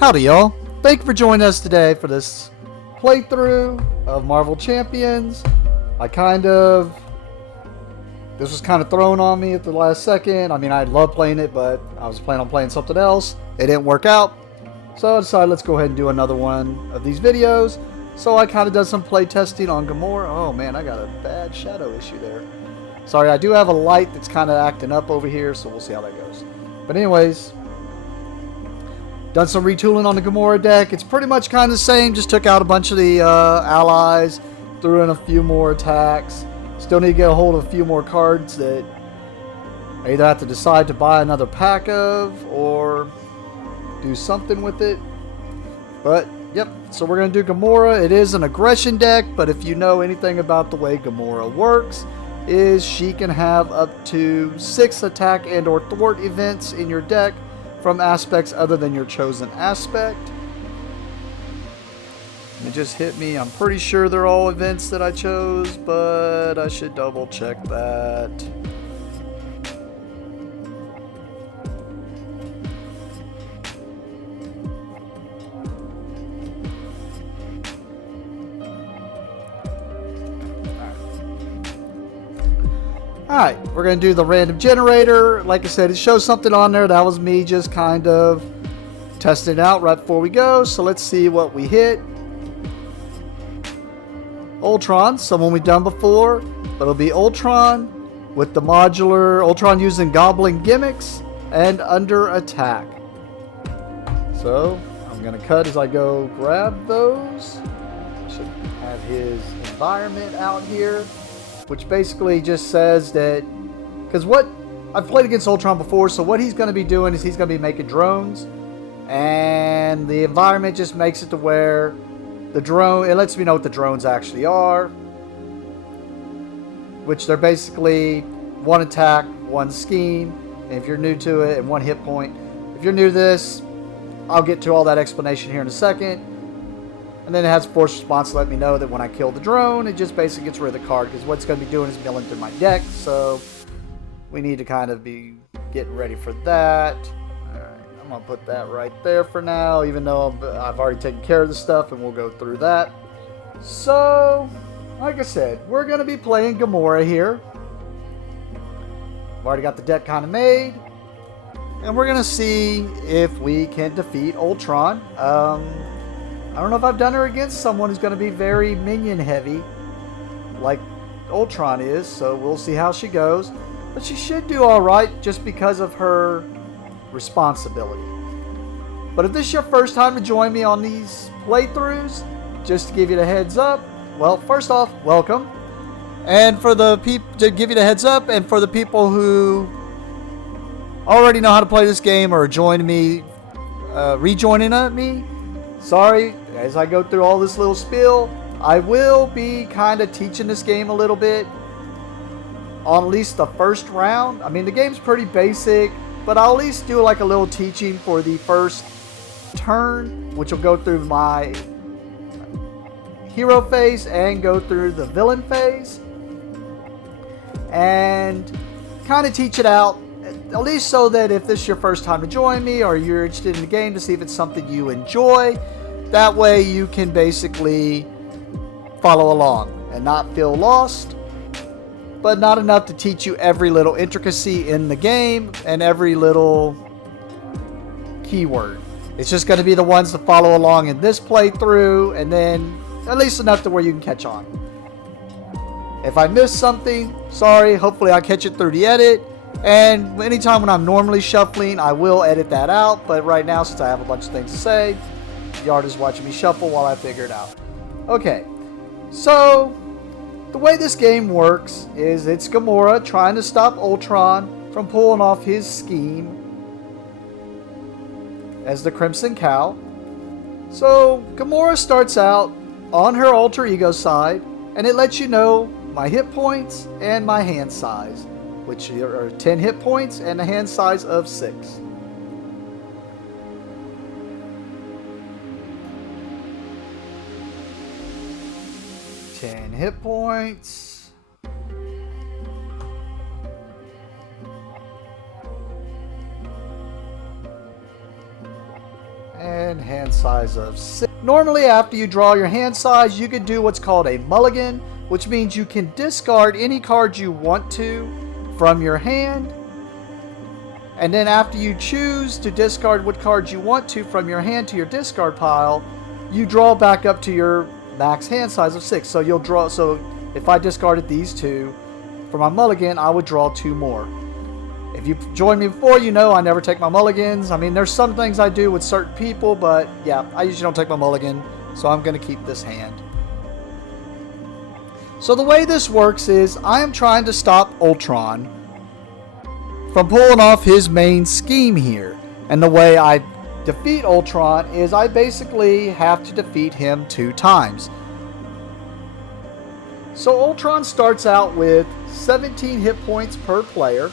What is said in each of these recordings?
Howdy y'all, thank you for joining us today for this playthrough of Marvel Champions. This was kind of thrown on me at the last second. I mean, I love playing it, but I was planning on playing something else. It didn't work out, so I decided let's go ahead and do another one of these videos. So I kind of did some play testing on Gamora. Oh man, I got a bad shadow issue there. Sorry, I do have a light that's kind of acting up over here, so we'll see how that goes. But anyways, done some retooling on the Gamora deck. It's pretty much kind of the same. Just took out a bunch of the allies, threw in a few more attacks. Still need to get a hold of a few more cards that I either have to decide to buy another pack of or do something with it. But yep, so we're going to do Gamora. It is an aggression deck, but if you know anything about the way Gamora works, is she can have up to 6 attack and or thwart events in your deck from aspects other than your chosen aspect. It just hit me. I'm pretty sure they're all events that I chose, but I should double check that. Alright, we're going to do the random generator. Like I said, it shows something on there. That was me just kind of testing it out right before we go. So let's see what we hit. Ultron, someone we've done before. But it'll be Ultron with the modular Ultron using goblin gimmicks and under attack. So I'm going to cut as I go grab those. Should have his environment out here, which basically just says that, because what I've played against Ultron before, so what he's going to be doing is he's going to be making drones, and the environment just makes it to where the drone, it lets me know what the drones actually are, which they're basically 1 attack, 1 scheme, and if you're new to it, and 1 hit point. If you're new to this, I'll get to all that explanation here in a second. And then it has force response to let me know that when I kill the drone, it just basically gets rid of the card, because what it's going to be doing is milling through my deck, so we need to kind of be getting ready for that. Alright, I'm going to put that right there for now, even though I've already taken care of the stuff, and we'll go through that. So, like I said, we're going to be playing Gamora here. I've already got the deck kind of made, and we're going to see if we can defeat Ultron. I don't know if I've done her against someone who's going to be very minion heavy like Ultron is, so we'll see how she goes. But she should do alright just because of her responsibility. But if this is your first time to join me on these playthroughs, just to give you the heads up, well, first off, welcome. And for the people, to give you the heads up, and for the people who already know how to play this game or join me, rejoining me, sorry, as I go through all this little spiel, I will be kind of teaching this game a little bit on at least the first round. I mean, the game's pretty basic, but I'll at least do like a little teaching for the first turn, which will go through my hero phase and go through the villain phase, and kind of teach it out, at least so that if this is your first time to join me or you're interested in the game to see if it's something you enjoy, that way you can basically follow along and not feel lost, but not enough to teach you every little intricacy in the game and every little keyword. It's just going to be the ones to follow along in this playthrough, and then at least enough to where you can catch on. If I miss something, sorry, hopefully I'll catch it through the edit. And anytime when I'm normally shuffling, I will edit that out. But right now, since I have a bunch of things to say, y'all just watching me shuffle while I figure it out. Okay, so the way this game works is it's Gamora trying to stop Ultron from pulling off his scheme as the Crimson Cow. So Gamora starts out on her alter ego side, and it lets you know my hit points and my hand size, which are 10 hit points and a hand size of 6. Hit points. and hand size of 6. Normally after you draw your hand size, you could do what's called a mulligan, which means you can discard any card you want to from your hand. And then after you choose to discard what cards you want to from your hand to your discard pile, you draw back up to your max hand size of 6. So you'll draw, so if I discarded these 2 for my mulligan, I would draw 2 more. If you've joined me before, you know I never take my mulligans. I mean, there's some things I do with certain people, but yeah, I usually don't take my mulligan, so I'm going to keep this hand. So the way this works is I am trying to stop Ultron from pulling off his main scheme here. And the way I defeat Ultron is I basically have to defeat him 2 times. So Ultron starts out with 17 hit points per player.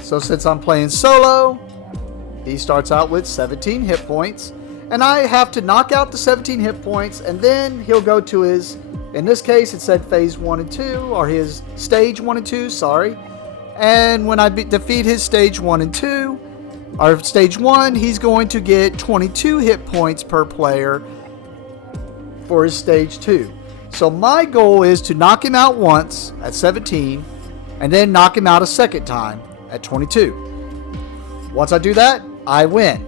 So since I'm playing solo, he starts out with 17 hit points. And I have to knock out the 17 hit points, and then he'll go to his, in this case it said phase 1 and 2, or his stage 1 and 2, sorry. And when I defeat his stage 1 and 2, or stage 1, he's going to get 22 hit points per player for his stage 2. So my goal is to knock him out once at 17, and then knock him out a second time at 22. Once I do that, I win.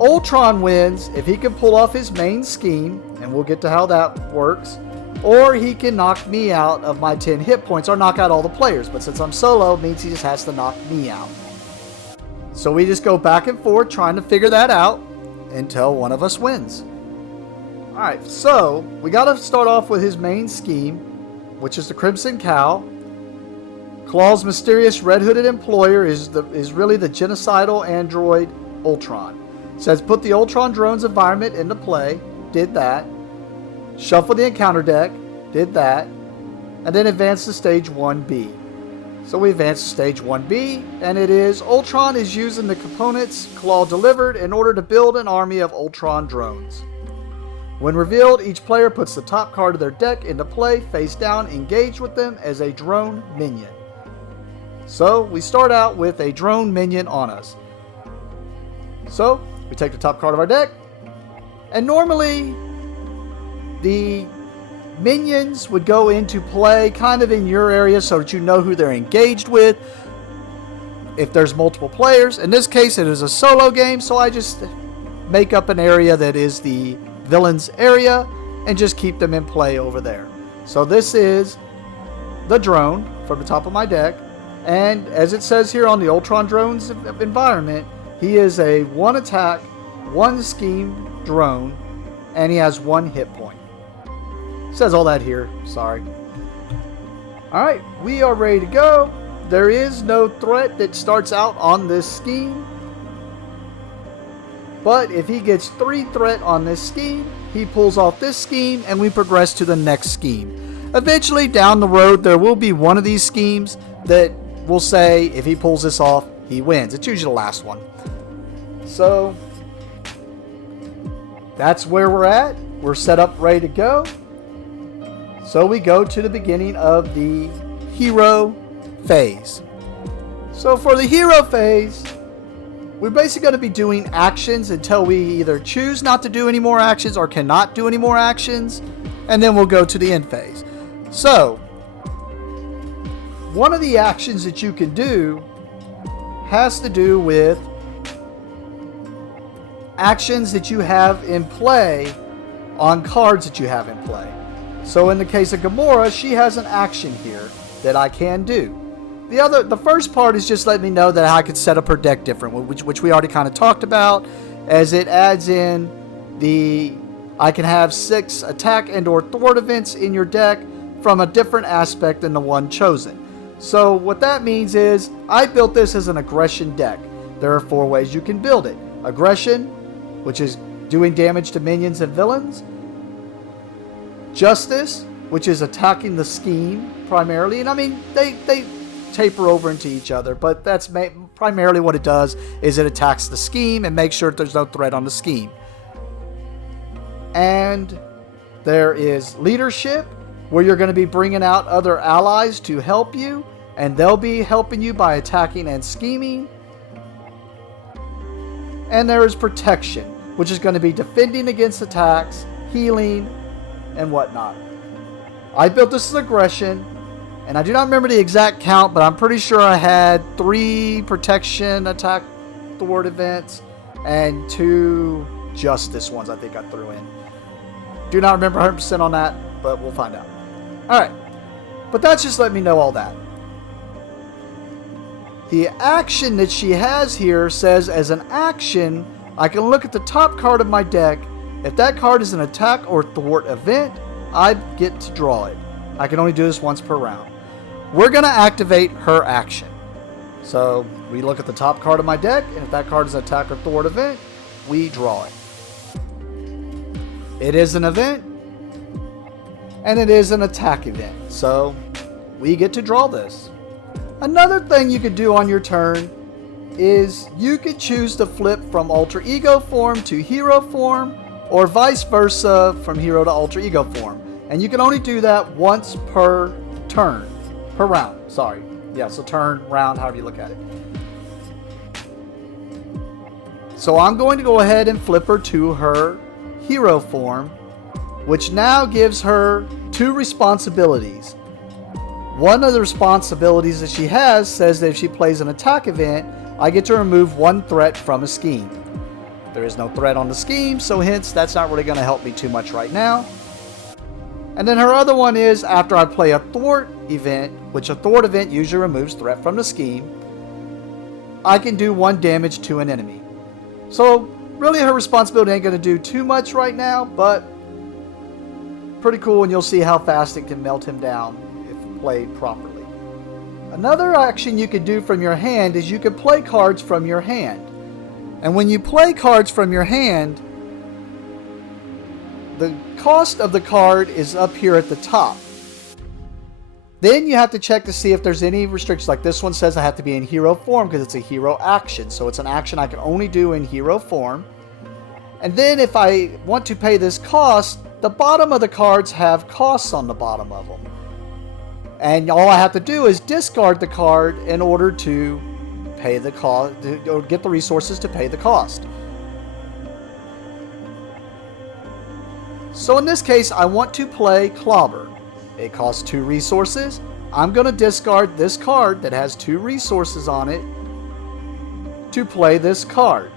Ultron wins if he can pull off his main scheme, and we'll get to how that works, or he can knock me out of my 10 hit points, or knock out all the players. But since I'm solo, it means he just has to knock me out. So we just go back and forth trying to figure that out until one of us wins. Alright, so we got to start off with his main scheme, which is the Crimson Cow. Claw's mysterious red-hooded employer is really the genocidal android Ultron. It says put the Ultron drone's environment into play, did that. Shuffle the encounter deck, did that. And then advance to stage 1B. So we advance to stage 1B, and it is Ultron is using the components Claw delivered in order to build an army of Ultron drones. When revealed, each player puts the top card of their deck into play, face down, engaged with them as a drone minion. So we start out with a drone minion on us. So we take the top card of our deck, and normally the minions would go into play kind of in your area so that you know who they're engaged with. If there's multiple players, in this case it is a solo game, so I just make up an area that is the villain's area and just keep them in play over there. So this is the drone from the top of my deck. And as it says here on the Ultron drone's environment, he is a 1 attack, 1 scheme drone, and he has 1 hit point. It says all that here, sorry. Alright, we are ready to go. There is no threat that starts out on this scheme. But if he gets 3 threat on this scheme, he pulls off this scheme and we progress to the next scheme. Eventually down the road there will be one of these schemes that will say if he pulls this off, he wins. It's usually the last one. So that's where we're at. We're set up, ready to go. So we go to the beginning of the hero phase. So for the hero phase, we're basically going to be doing actions until we either choose not to do any more actions or cannot do any more actions, and then we'll go to the end phase. So one of the actions that you can do has to do with actions that you have in play on cards that you have in play. So in the case of Gamora, she has an action here that I can do. The first part is just letting me know that I could set up her deck different, which we already kind of talked about, as it adds in I can have 6 attack and or thwart events in your deck from a different aspect than the one chosen. So what that means is I built this as an aggression deck. There are 4 ways you can build it. Aggression, which is doing damage to minions and villains. Justice, which is attacking the scheme primarily. And I mean, they taper over into each other, but that's primarily what it does, is it attacks the scheme and makes sure that there's no threat on the scheme. And there is leadership, where you're going to be bringing out other allies to help you, and they'll be helping you by attacking and scheming. And there is protection, which is going to be defending against attacks, healing, and whatnot. I built this as aggression, and I do not remember the exact count, but I'm pretty sure I had 3 protection attack thwart events and 2 justice ones I think I threw in. Do not remember 100% on that, but we'll find out. Alright, but that's just letting me know all that. The action that she has here says, as an action, I can look at the top card of my deck. If that card is an attack or thwart event, I get to draw it. I can only do this once per round. We're going to activate her action. So we look at the top card of my deck, and if that card is an attack or thwart event, we draw it. It is an event, and it is an attack event. So we get to draw this. Another thing you could do on your turn is you could choose to flip from alter ego form to hero form, or vice versa from hero to alter ego form. And you can only do that once per turn. Per round, sorry. Yeah, so turn, round, however you look at it. So I'm going to go ahead and flip her to her hero form, which now gives her 2 responsibilities. One of the responsibilities that she has says that if she plays an attack event, I get to remove 1 threat from a scheme. There is no threat on the scheme, so hence that's not really going to help me too much right now. And then her other one is, after I play a thwart event, which a thwart event usually removes threat from the scheme, I can do 1 damage to an enemy. So really her responsibility ain't going to do too much right now, but pretty cool, and you'll see how fast it can melt him down if played properly. Another action you could do from your hand is you could play cards from your hand. And when you play cards from your hand, the cost of the card is up here at the top. Then you have to check to see if there's any restrictions. Like this one says I have to be in hero form because it's a hero action. So it's an action I can only do in hero form. And then if I want to pay this cost, the bottom of the cards have costs on the bottom of them. And all I have to do is discard the card in order to pay the cost, or get the resources to pay the cost. So in this case, I want to play Clobber. It costs 2 resources. I'm going to discard this card that has 2 resources on it to play this card.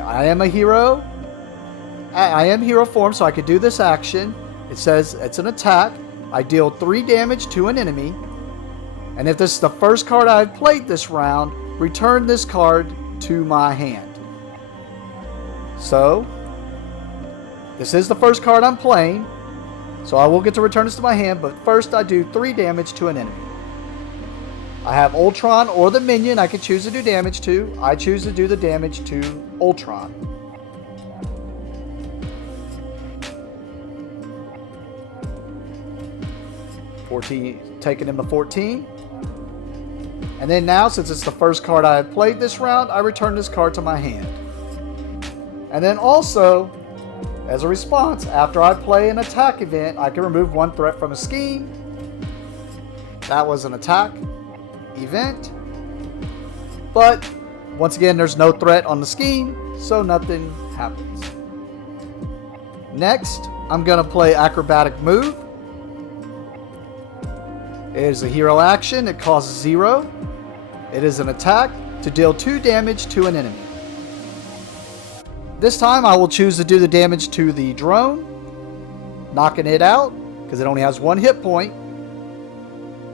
I am a hero. I am hero form, so I could do this action. It says it's an attack. I deal 3 damage to an enemy. And if this is the first card I've played this round, return this card to my hand. So, this is the first card I'm playing. So I will get to return this to my hand, but first I do 3 damage to an enemy. I have Ultron or the minion I can choose to do damage to. I choose to do the damage to Ultron. Taking him to 14. And then now, since it's the first card I have played this round, I return this card to my hand. And then also, as a response, after I play an attack event, I can remove 1 threat from a scheme. That was an attack event. But, once again, there's no threat on the scheme, so nothing happens. Next, I'm going to play Acrobatic Move. It is a hero action. It costs 0. It is an attack to deal 2 damage to an enemy. This time I will choose to do the damage to the drone, knocking it out because it only has 1 hit point.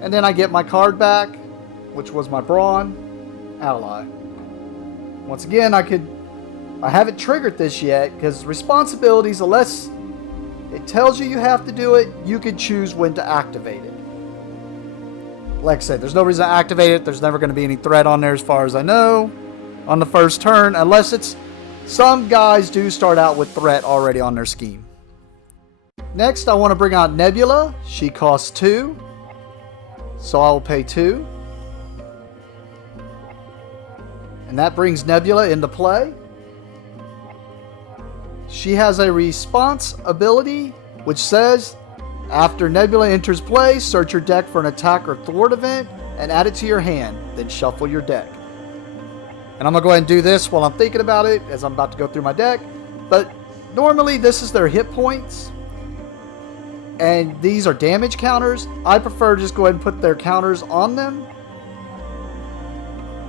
And then I get my card back, which was my Brawn ally. Once again, I haven't triggered this yet because responsibilities, unless it tells you have to do it, you can choose when to activate it. Like I said, there's no reason to activate it. There's never going to be any threat on there as far as I know on the first turn, unless it's some guys do start out with threat already on their scheme. Next, I want to bring out Nebula. She costs 2, so I will pay 2. And that brings Nebula into play. She has a response ability which says, after Nebula enters play, search your deck for an attack or thwart event and add it to your hand, then shuffle your deck. And I'm going to go ahead and do this while I'm thinking about it as I'm about to go through my deck. But normally this is their hit points. And these are damage counters. I prefer to just go ahead and put their counters on them,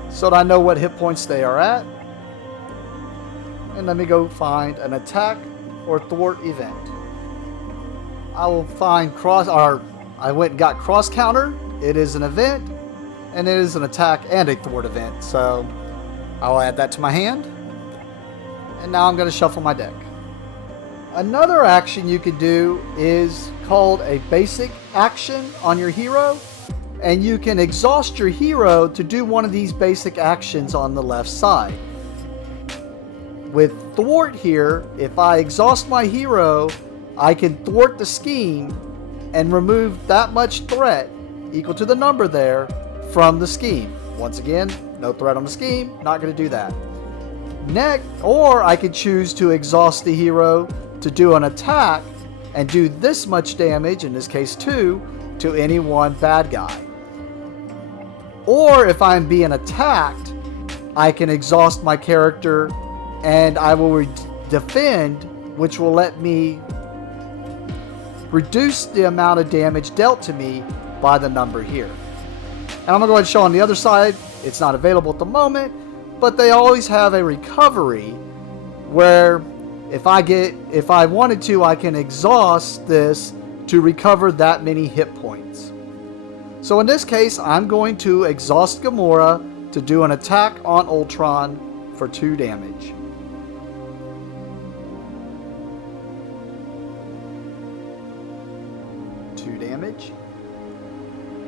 so that I know what hit points they are at. And let me go find an attack or thwart event. I will find I went and got cross counter. It is an event, and it is an attack and a thwart event. So I'll add that to my hand. And now I'm going to shuffle my deck. Another action you could do is called a basic action on your hero. And you can exhaust your hero to do one of these basic actions on the left side. With thwart here, if I exhaust my hero, I can thwart the scheme and remove that much threat, equal to the number there, from the scheme. Once again, no threat on the scheme, not going to do that. Next, or I could choose to exhaust the hero to do an attack and do this much damage, in this case 2, to any one bad guy. Or if I'm being attacked, I can exhaust my character and I will defend, which will let me reduce the amount of damage dealt to me by the number here. And I'm going to go ahead and show on the other side. It's not available at the moment, but they always have a recovery where if I wanted to, I can exhaust this to recover that many hit points. So in this case, I'm going to exhaust Gamora to do an attack on Ultron for 2 damage.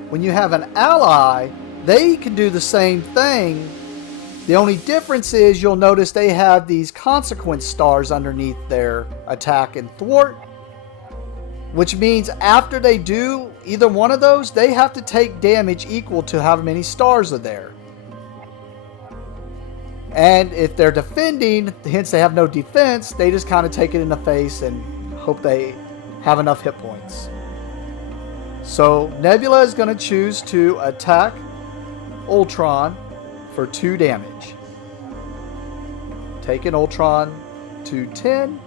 When you have an ally, they can do the same thing. The only difference is you'll notice they have these consequence stars underneath their attack and thwart, which means after they do either one of those, they have to take damage equal to how many stars are there. And if they're defending, hence they have no defense, they just kind of take it in the face and hope they have enough hit points. So Nebula is going to choose to attack Ultron for 2 damage. Taking Ultron to 10.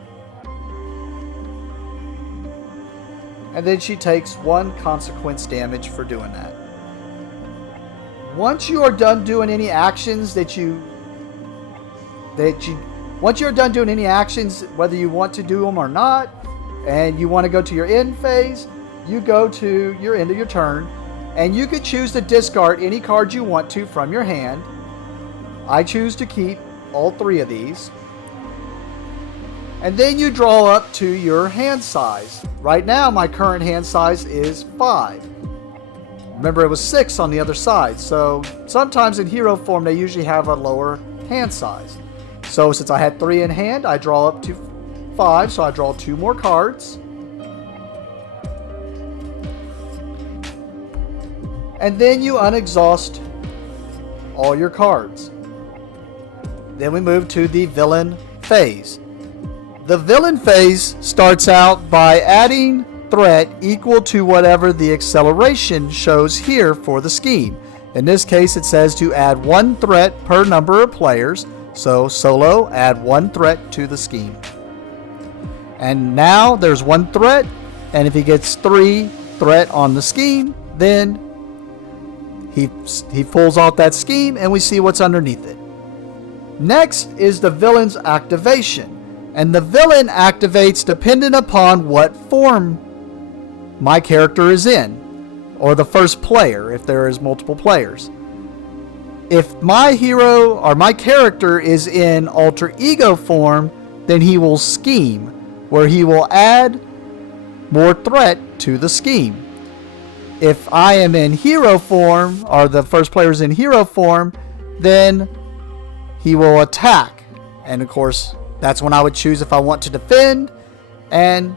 And then she takes 1 consequence damage for doing that. Once you are done doing any actions once you're done doing any actions, whether you want to do them or not, and you want to go to your end phase, you go to your end of your turn, and you could choose to discard any card you want to from your hand. I choose to keep all 3 of these. And then you draw up to your hand size. Right now, my current hand size is 5. Remember, it was 6 on the other side. So sometimes in hero form, they usually have a lower hand size. So since I had 3 in hand, I draw up to 5. So I draw 2 more cards. And then you unexhaust all your cards. Then we move to the villain phase. The villain phase starts out by adding threat equal to whatever the acceleration shows here for the scheme. In this case, it says to add 1 threat per number of players. So solo, add 1 threat to the scheme. And now there's 1 threat, and if he gets 3 threat on the scheme, then he pulls out that scheme and we see what's underneath it. Next is the villain's activation. And the villain activates dependent upon what form my character is in, or the first player if there is multiple players. If my hero or my character is in alter ego form, then he will scheme, where he will add more threat to the scheme. If I am in hero form, or the first player is in hero form, then he will attack. And of course, that's when I would choose if I want to defend and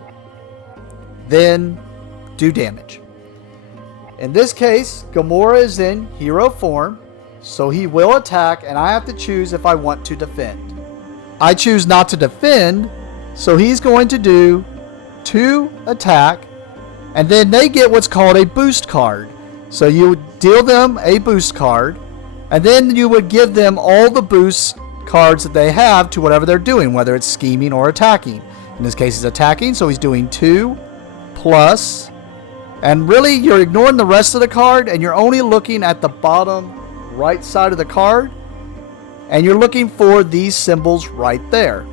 then do damage. In this case, Gamora is in hero form, so he will attack, and I have to choose if I want to defend. I choose not to defend, so he's going to do 2 attack, and then they get what's called a boost card. So you deal them a boost card, And then you would give them all the boost cards that they have to whatever they're doing, whether it's scheming or attacking. In this case, he's attacking, so he's doing 2 plus. And really, you're ignoring the rest of the card, and you're only looking at the bottom right side of the card. And you're looking for these symbols right there.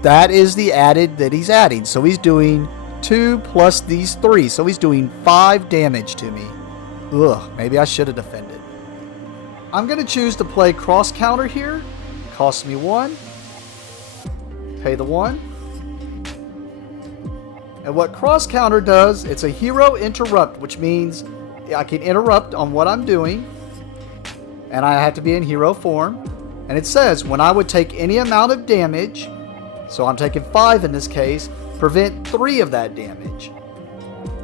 That is the added that he's adding. So he's doing 2 plus these 3. So he's doing 5 damage to me. Ugh, maybe I should have defended. I'm going to choose to play cross counter here. Costs me 1. Pay the 1. And what cross counter does, it's a hero interrupt, which means I can interrupt on what I'm doing. And I have to be in hero form. And it says when I would take any amount of damage, so I'm taking 5 in this case, prevent 3 of that damage.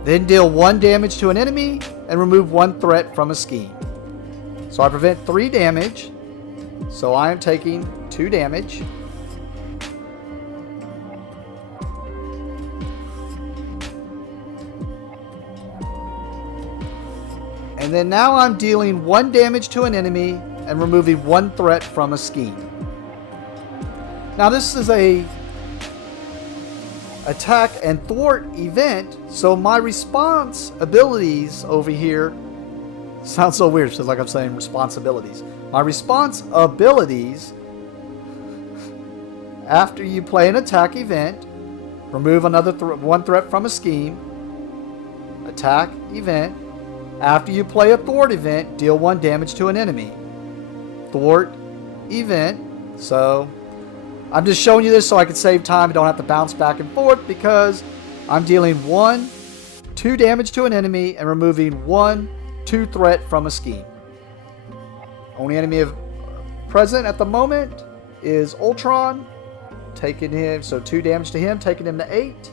Then deal 1 damage to an enemy and remove 1 threat from a scheme. So I prevent 3 damage. So I am taking 2 damage. And then now I'm dealing 1 damage to an enemy and removing 1 threat from a scheme. Now this is a attack and thwart event, so my response abilities over here sounds so weird, it's like I'm saying responsibilities. My response abilities, after you play an attack event, remove another 1 threat from a scheme. Attack event. After you play a thwart event, deal 1 damage to an enemy. Thwart event. So I'm just showing you this so I can save time and don't have to bounce back and forth, because I'm dealing 2 damage to an enemy and removing 2 threat from a scheme. Only enemy present at the moment is Ultron. Taking him, so 2 damage to him, taking him to 8.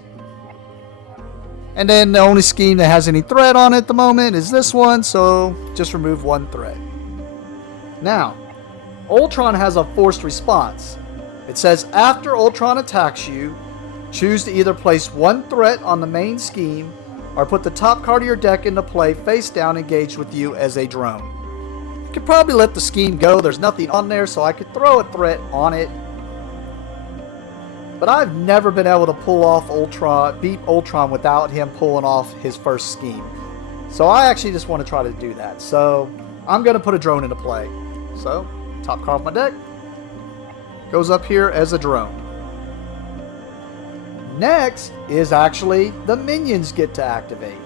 And then the only scheme that has any threat on it at the moment is this one, so just remove 1 threat. Now, Ultron has a forced response. It says after Ultron attacks you, choose to either place 1 threat on the main scheme or put the top card of your deck into play face down engaged with you as a drone. You could probably let the scheme go. There's nothing on there, so I could throw a threat on it. But I've never been able to pull off Ultron, beat Ultron without him pulling off his first scheme. So I actually just want to try to do that. So I'm going to put a drone into play. So top card off my deck goes up here as a drone. Next is actually the minions get to activate.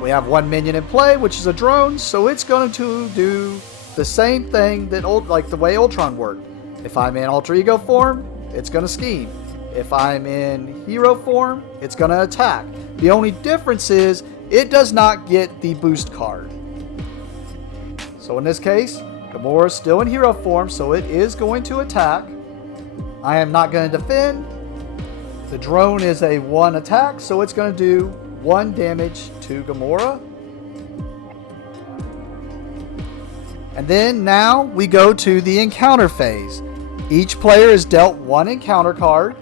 We have 1 minion in play, which is a drone, so it's going to do the same thing that like the way Ultron worked. If I'm in alter ego form, it's going to scheme. If I'm in hero form, it's going to attack. The only difference is it does not get the boost card. So in this case, Gamora is still in hero form, so it is going to attack. I am not going to defend. The drone is a 1 attack, so it's going to do 1 damage to Gamora. And then now we go to the encounter phase. Each player is dealt 1 encounter card,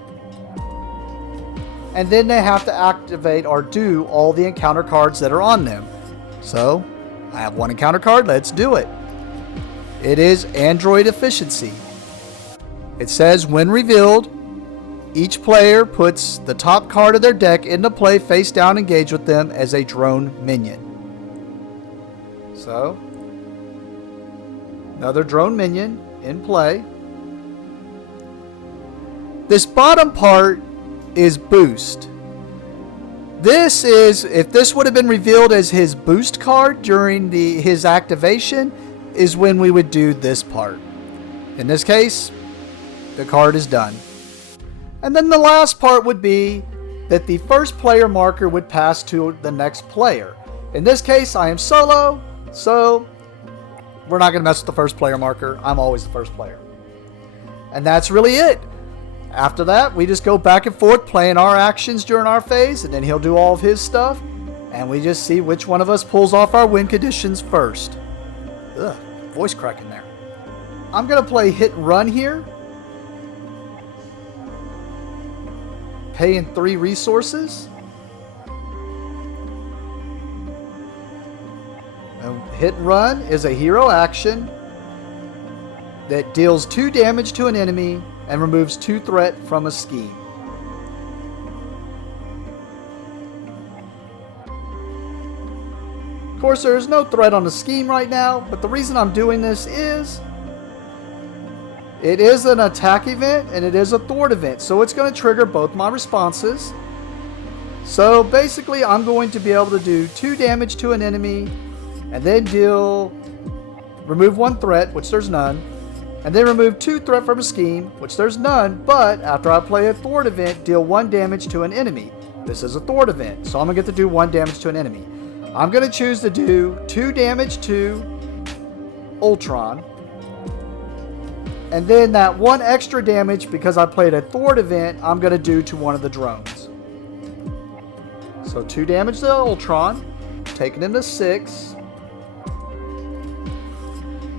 and then they have to activate or do all the encounter cards that are on them. So, I have 1 encounter card, let's do it. It is Android Efficiency. It says when revealed, each player puts the top card of their deck into play face down engaged with them as a drone minion. So, another drone minion in play. This bottom part is boost. This is, if this would have been revealed as his boost card during his activation, is when we would do this part. In this case, the card is done. And then the last part would be that the first player marker would pass to the next player. In this case, I am solo, so we're not going to mess with the first player marker. I'm always the first player. And that's really it. After that, we just go back and forth playing our actions during our phase, and then he'll do all of his stuff, and we just see which one of us pulls off our win conditions first. Ugh, voice cracking there. I'm going to play hit and run here. Paying 3 resources. And Hit and run is a hero action that deals 2 damage to an enemy and removes 2 threat from a scheme. Of course, there's no threat on the scheme right now, but the reason I'm doing this is it is an attack event and it is a thwart event, so it's going to trigger both my responses. So basically, I'm going to be able to do 2 damage to an enemy and then remove 1 threat, which there's none, and then remove 2 threat from a scheme, which there's none, but after I play a thwart event, deal 1 damage to an enemy. This is a thwart event, so I'm going to get to do 1 damage to an enemy. I'm going to choose to do 2 damage to Ultron, and then that 1 extra damage, because I played a thwart event, I'm going to do to one of the drones. So 2 damage to Ultron, taking him to 6.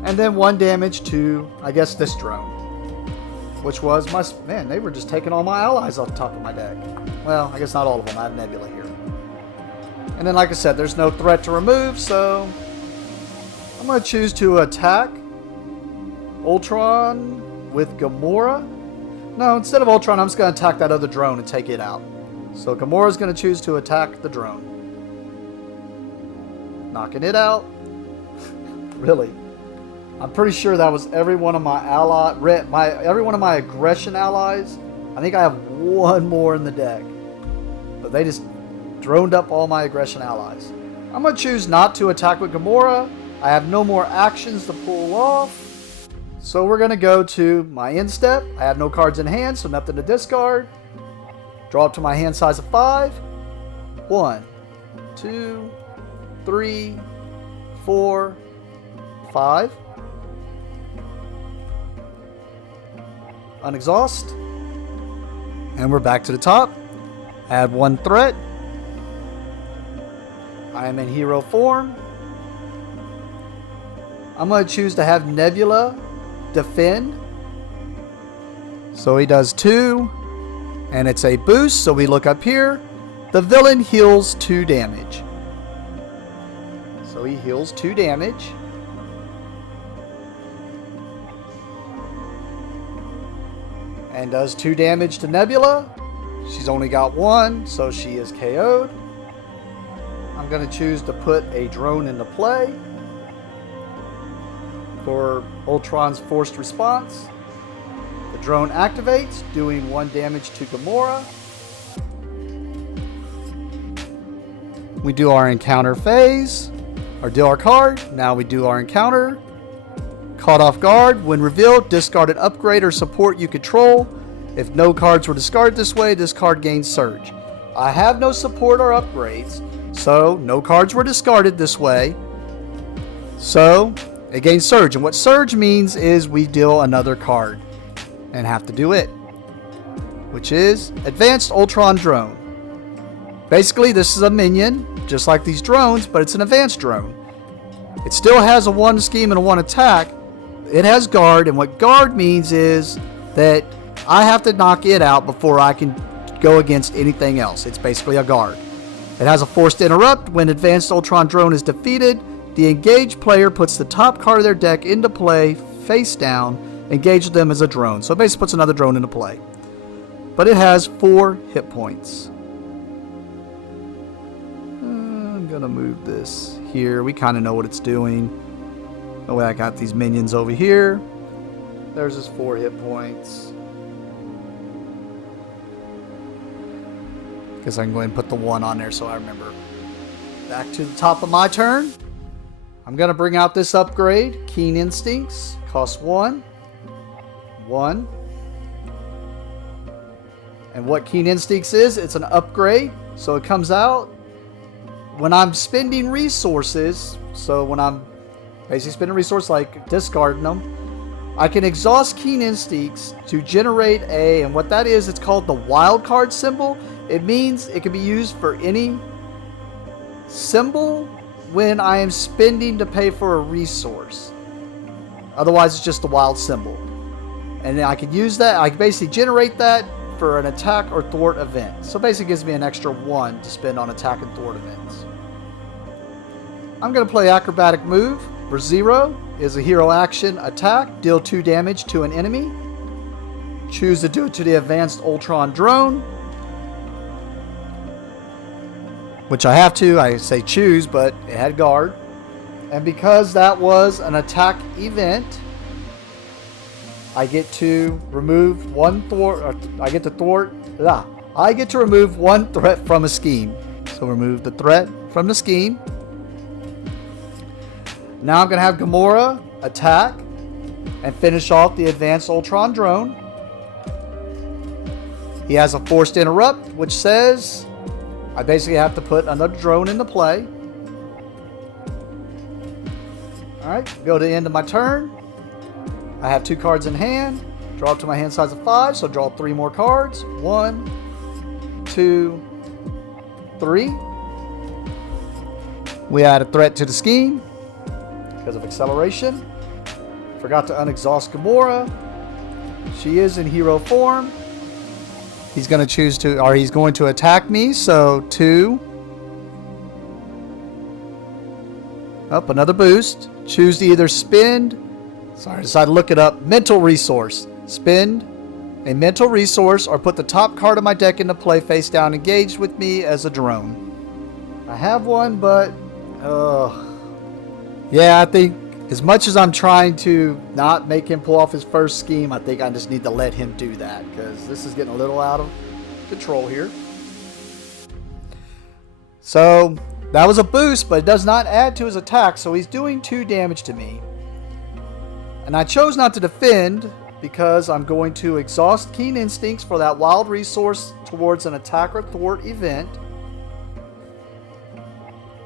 And then 1 damage to, I guess, this drone. Which was my... Man, they were just taking all my allies off the top of my deck. Well, I guess not all of them. I have Nebula here. And then, like I said, there's no threat to remove, so... I'm going to choose to attack Ultron with Gamora. No, instead of Ultron, I'm just going to attack that other drone and take it out. So Gamora's going to choose to attack the drone. Knocking it out. Really? I'm pretty sure that was every one of my every one of my aggression allies. I think I have 1 more in the deck. But they just droned up all my aggression allies. I'm going to choose not to attack with Gamora. I have no more actions to pull off. So we're going to go to my end step. I have no cards in hand, so nothing to discard. Draw up to my hand size of 5. 1, 2, 3, 4, 5. Unexhaust. And we're back to the top. Add 1 threat. I am in hero form. I'm going to choose to have Nebula defend. So he does 2. And it's a boost, so we look up here. The villain heals 2 damage. So he heals 2 damage. And does 2 damage to Nebula. She's only got 1, so she is KO'd. I'm going to choose to put a drone into play for Ultron's forced response. The drone activates, doing 1 damage to Gamora. We do our encounter phase, or deal our card. Now we do our encounter. Caught off guard. When revealed, discard an upgrade or support you control. If no cards were discarded this way, this card gains Surge. I have no support or upgrades, so no cards were discarded this way. So it gains Surge. And what Surge means is we deal another card and have to do it, which is Advanced Ultron Drone. Basically, this is a minion, just like these drones, but it's an advanced drone. It still has a 1 scheme and a 1 attack. It has guard, and what guard means is that I have to knock it out before I can go against anything else. It's basically a guard. It has a forced interrupt. When Advanced Ultron Drone is defeated, the engaged player puts the top card of their deck into play, face down, engages them as a drone. So it basically puts another drone into play. But it has 4 hit points. I'm going to move this here. We kind of know what it's doing. The way I got these minions over here. There's his 4 hit points. Guess I can go ahead and put the 1 on there so I remember. Back to the top of my turn. I'm going to bring out this upgrade. Keen Instincts. Costs 1. 1. And what Keen Instincts is, it's an upgrade. So it comes out when I'm spending resources. So when I'm basically spending resources like discarding them, I can exhaust Keen Instincts to generate and what that is, it's called the wild card symbol. It means it can be used for any symbol when I am spending to pay for a resource. Otherwise, it's just the wild symbol. And I can use that. I can basically generate that for an attack or thwart event. So basically, it gives me an extra 1 to spend on attack and thwart events. I'm going to play Acrobatic Move. For 0 is a hero action attack. Deal 2 damage to an enemy. Choose to do it to the advanced Ultron drone. Which I have to. I say choose, but it had guard. And because that was an attack event, I get to remove one thwart. I get to remove one threat from a scheme. So remove the threat from the scheme. Now I'm going to have Gamora attack and finish off the advanced Ultron drone. He has a forced interrupt, which says I basically have to put another drone into play. Alright, go to the end of my turn. I have 2 cards in hand. Draw up to my hand size of 5, so draw 3 more cards. 1, 2, 3. We add a threat to the scheme because of acceleration. Forgot to unexhaust Gamora. She is in hero form. He's going to choose to, or he's going to attack me. So 2. Up, another boost. Choose to either spend. Sorry, I decided to look it up. Mental resource. Spend a mental resource or put the top card of my deck into play face down, engaged with me as a drone. I have one, but yeah, I think as much as I'm trying to not make him pull off his first scheme, I think I just need to let him do that because this is getting a little out of control here. So that was a boost, but it does not add to his attack, so he's doing 2 damage to me. And I chose not to defend because I'm going to exhaust Keen Instincts for that wild resource towards an attack or thwart event.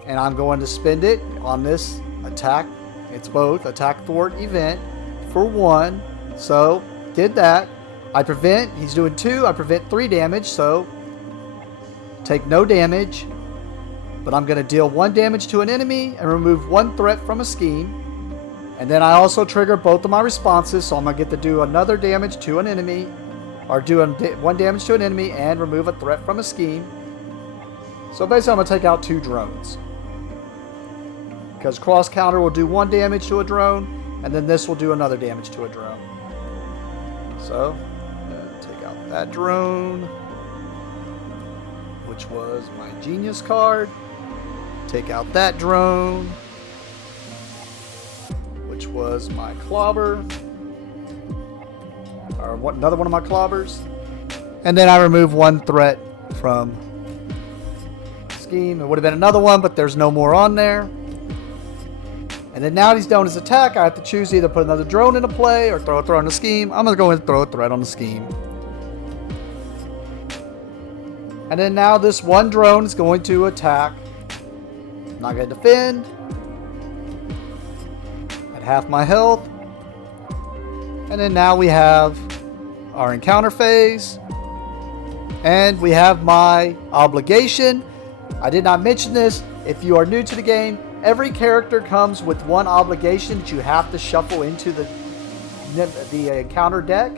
And I'm going to spend it on this attack. It's both attack thwart event for 1. So did that. I prevent. He's doing 2. I prevent 3 damage. So take no damage. But I'm going to deal 1 damage to an enemy and remove 1 threat from a scheme. And then I also trigger both of my responses. So I'm going to get to do another damage to an enemy. Or do 1 damage to an enemy and remove a threat from a scheme. So basically I'm going to take out 2 drones. Because cross counter will do 1 damage to a drone, and then this will do another damage to a drone. So, take out that drone, which was my genius card. Take out that drone, which was my clobber, or another one of my clobbers. And then I remove 1 threat from scheme. It would have been another one, but there's no more on there. And then now he's done his attack. I have to choose either put another drone into play or throw a threat on the scheme. I'm going to go and throw a threat on the scheme. And then now this 1 drone is going to attack. I'm not going to defend. At half my health. And then now we have our encounter phase. And we have my obligation. I did not mention this. If you are new to the game, every character comes with 1 obligation that you have to shuffle into the encounter deck,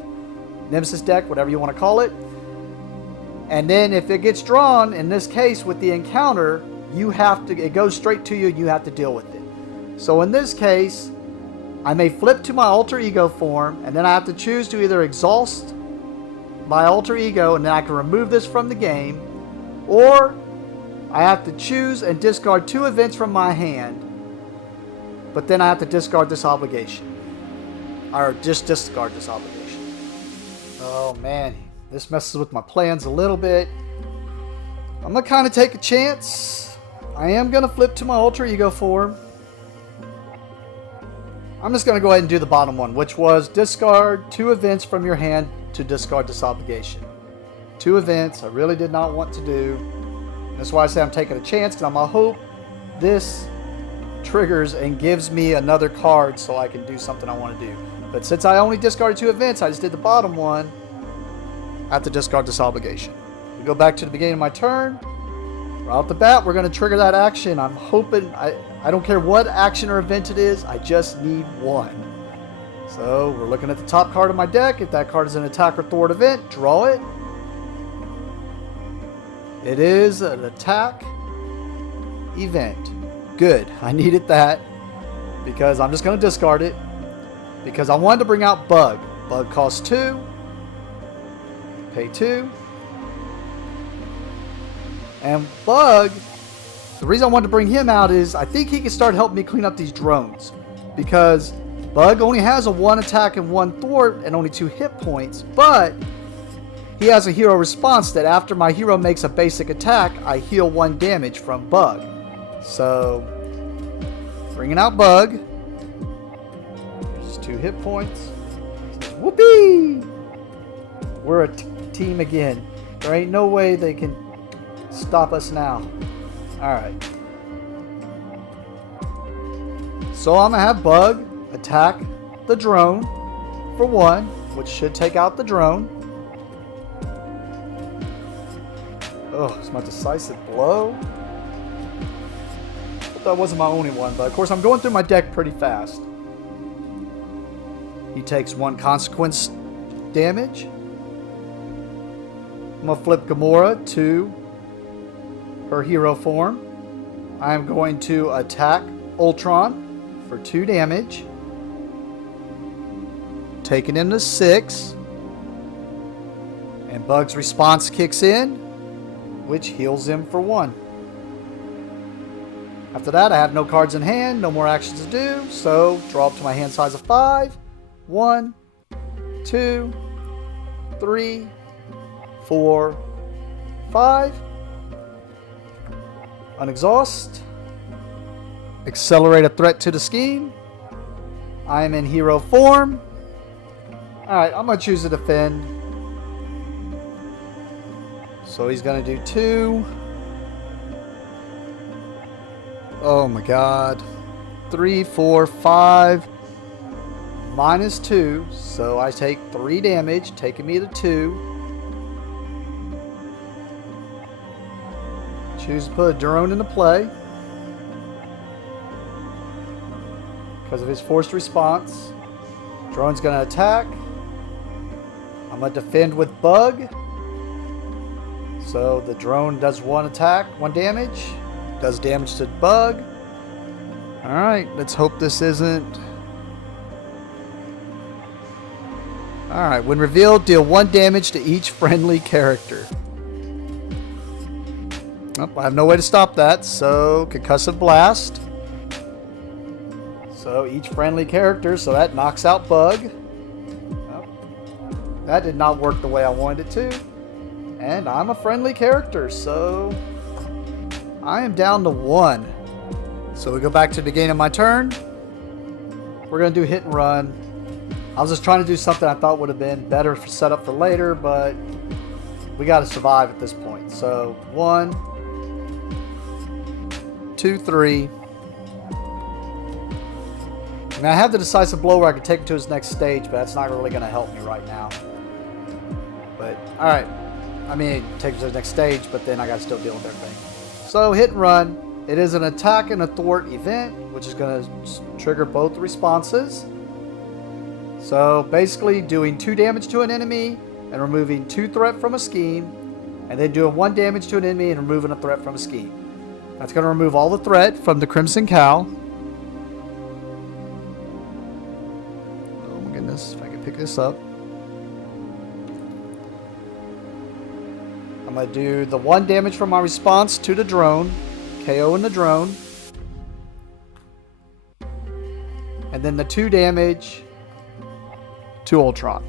Nemesis deck, whatever you want to call it. And then if it gets drawn, in this case with the encounter, it goes straight to you and you have to deal with it. So in this case, I may flip to my alter ego form, and then I have to choose to either exhaust my alter ego and then I can remove this from the game, or I have to choose and discard 2 events from my hand, but then I have to discard this obligation. Or just discard this obligation. Oh man, this messes with my plans a little bit. I'm going to kind of take a chance. I am going to flip to my alter ego form. I'm just going to go ahead and do the bottom one, which was discard 2 events from your hand to discard this obligation. 2 events I really did not want to do. That's why I say I'm taking a chance, because I'm going to hope this triggers and gives me another card so I can do something I want to do. But since I only discarded 2 events, I just did the bottom one. I have to discard this obligation. We go back to the beginning of my turn. Right off the bat, we're going to trigger that action. I'm hoping, I don't care what action or event it is, I just need 1. So we're looking at the top card of my deck. If that card is an attack or thwart event, draw it. It is an attack event. good. I needed that because I'm just going to discard it because I wanted to bring out Bug. Bug costs 2. Pay 2. And Bug, the reason I wanted to bring him out is I think he can start helping me clean up these drones. Because Bug only has a 1 attack and 1 thwart and only 2 hit points. But he has a hero response that after my hero makes a basic attack, I heal 1 damage from Bug. So, bringing out Bug. There's 2 hit points. Whoopee! We're a team again. There ain't no way they can stop us now. Alright. So I'm going to have Bug attack the drone for 1, which should take out the drone. Oh, it's my decisive blow. Hope that wasn't my only one, but of course I'm going through my deck pretty fast. He takes 1 consequence damage. I'm going to flip Gamora to her hero form. I am going to attack Ultron for 2 damage. Taking him to 6. And Bug's response kicks in, which heals him for 1. After that, I have no cards in hand, no more actions to do, so draw up to my hand size of 5. 1, 2, 3, 4, 5. Unexhaust. Accelerate a threat to the scheme. I am in hero form. Alright, I'm going to choose to defend. So he's going to do 2. Oh my god. 3, 4, 5. Minus 2. So I take 3 damage, taking me to 2. Choose to put a drone into play. Because of his forced response. Drone's going to attack. I'm going to defend with Bug. So the drone does 1 attack, 1 damage. Does damage to Bug. Alright, let's hope this isn't... Alright, when revealed, deal 1 damage to each friendly character. Oh, I have no way to stop that, so Concussive Blast. So each friendly character, so that knocks out Bug. Oh, that did not work the way I wanted it to. And I'm a friendly character, so I am down to 1. So we go back to the beginning of my turn. We're going to do hit and run. I was just trying to do something I thought would have been better for setup for later, but we got to survive at this point. So 1, 2, 3. And I have the decisive blow where I can take him to his next stage, but that's not really going to help me right now. But, alright. I mean, take him to the next stage, but then I got to still deal with everything. So, hit and run. It is an attack and a thwart event, which is going to trigger both responses. So, basically doing 2 damage to an enemy and removing 2 threat from a scheme, and then doing 1 damage to an enemy and removing a threat from a scheme. That's going to remove all the threat from the Crimson Cow. Oh my goodness, if I can pick this up. I'm going to do the 1 damage from my response to the drone, KOing the drone. And then the 2 damage to Ultron.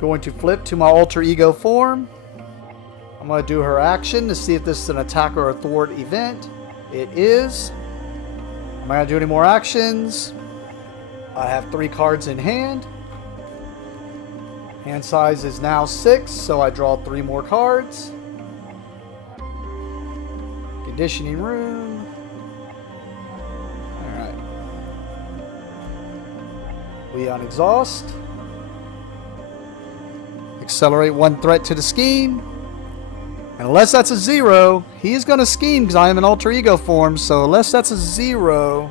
Going to flip to my alter ego form. I'm going to do her action to see if this is an attack or a thwart event. It is. Am I going to do any more actions? I have 3 cards in hand. Hand size is now 6, so I draw 3 more cards. Conditioning Rune. Alright. We unexhaust. Accelerate 1 threat to the scheme. And unless that's a 0, he is going to scheme because I am in alter ego form. So unless that's a 0...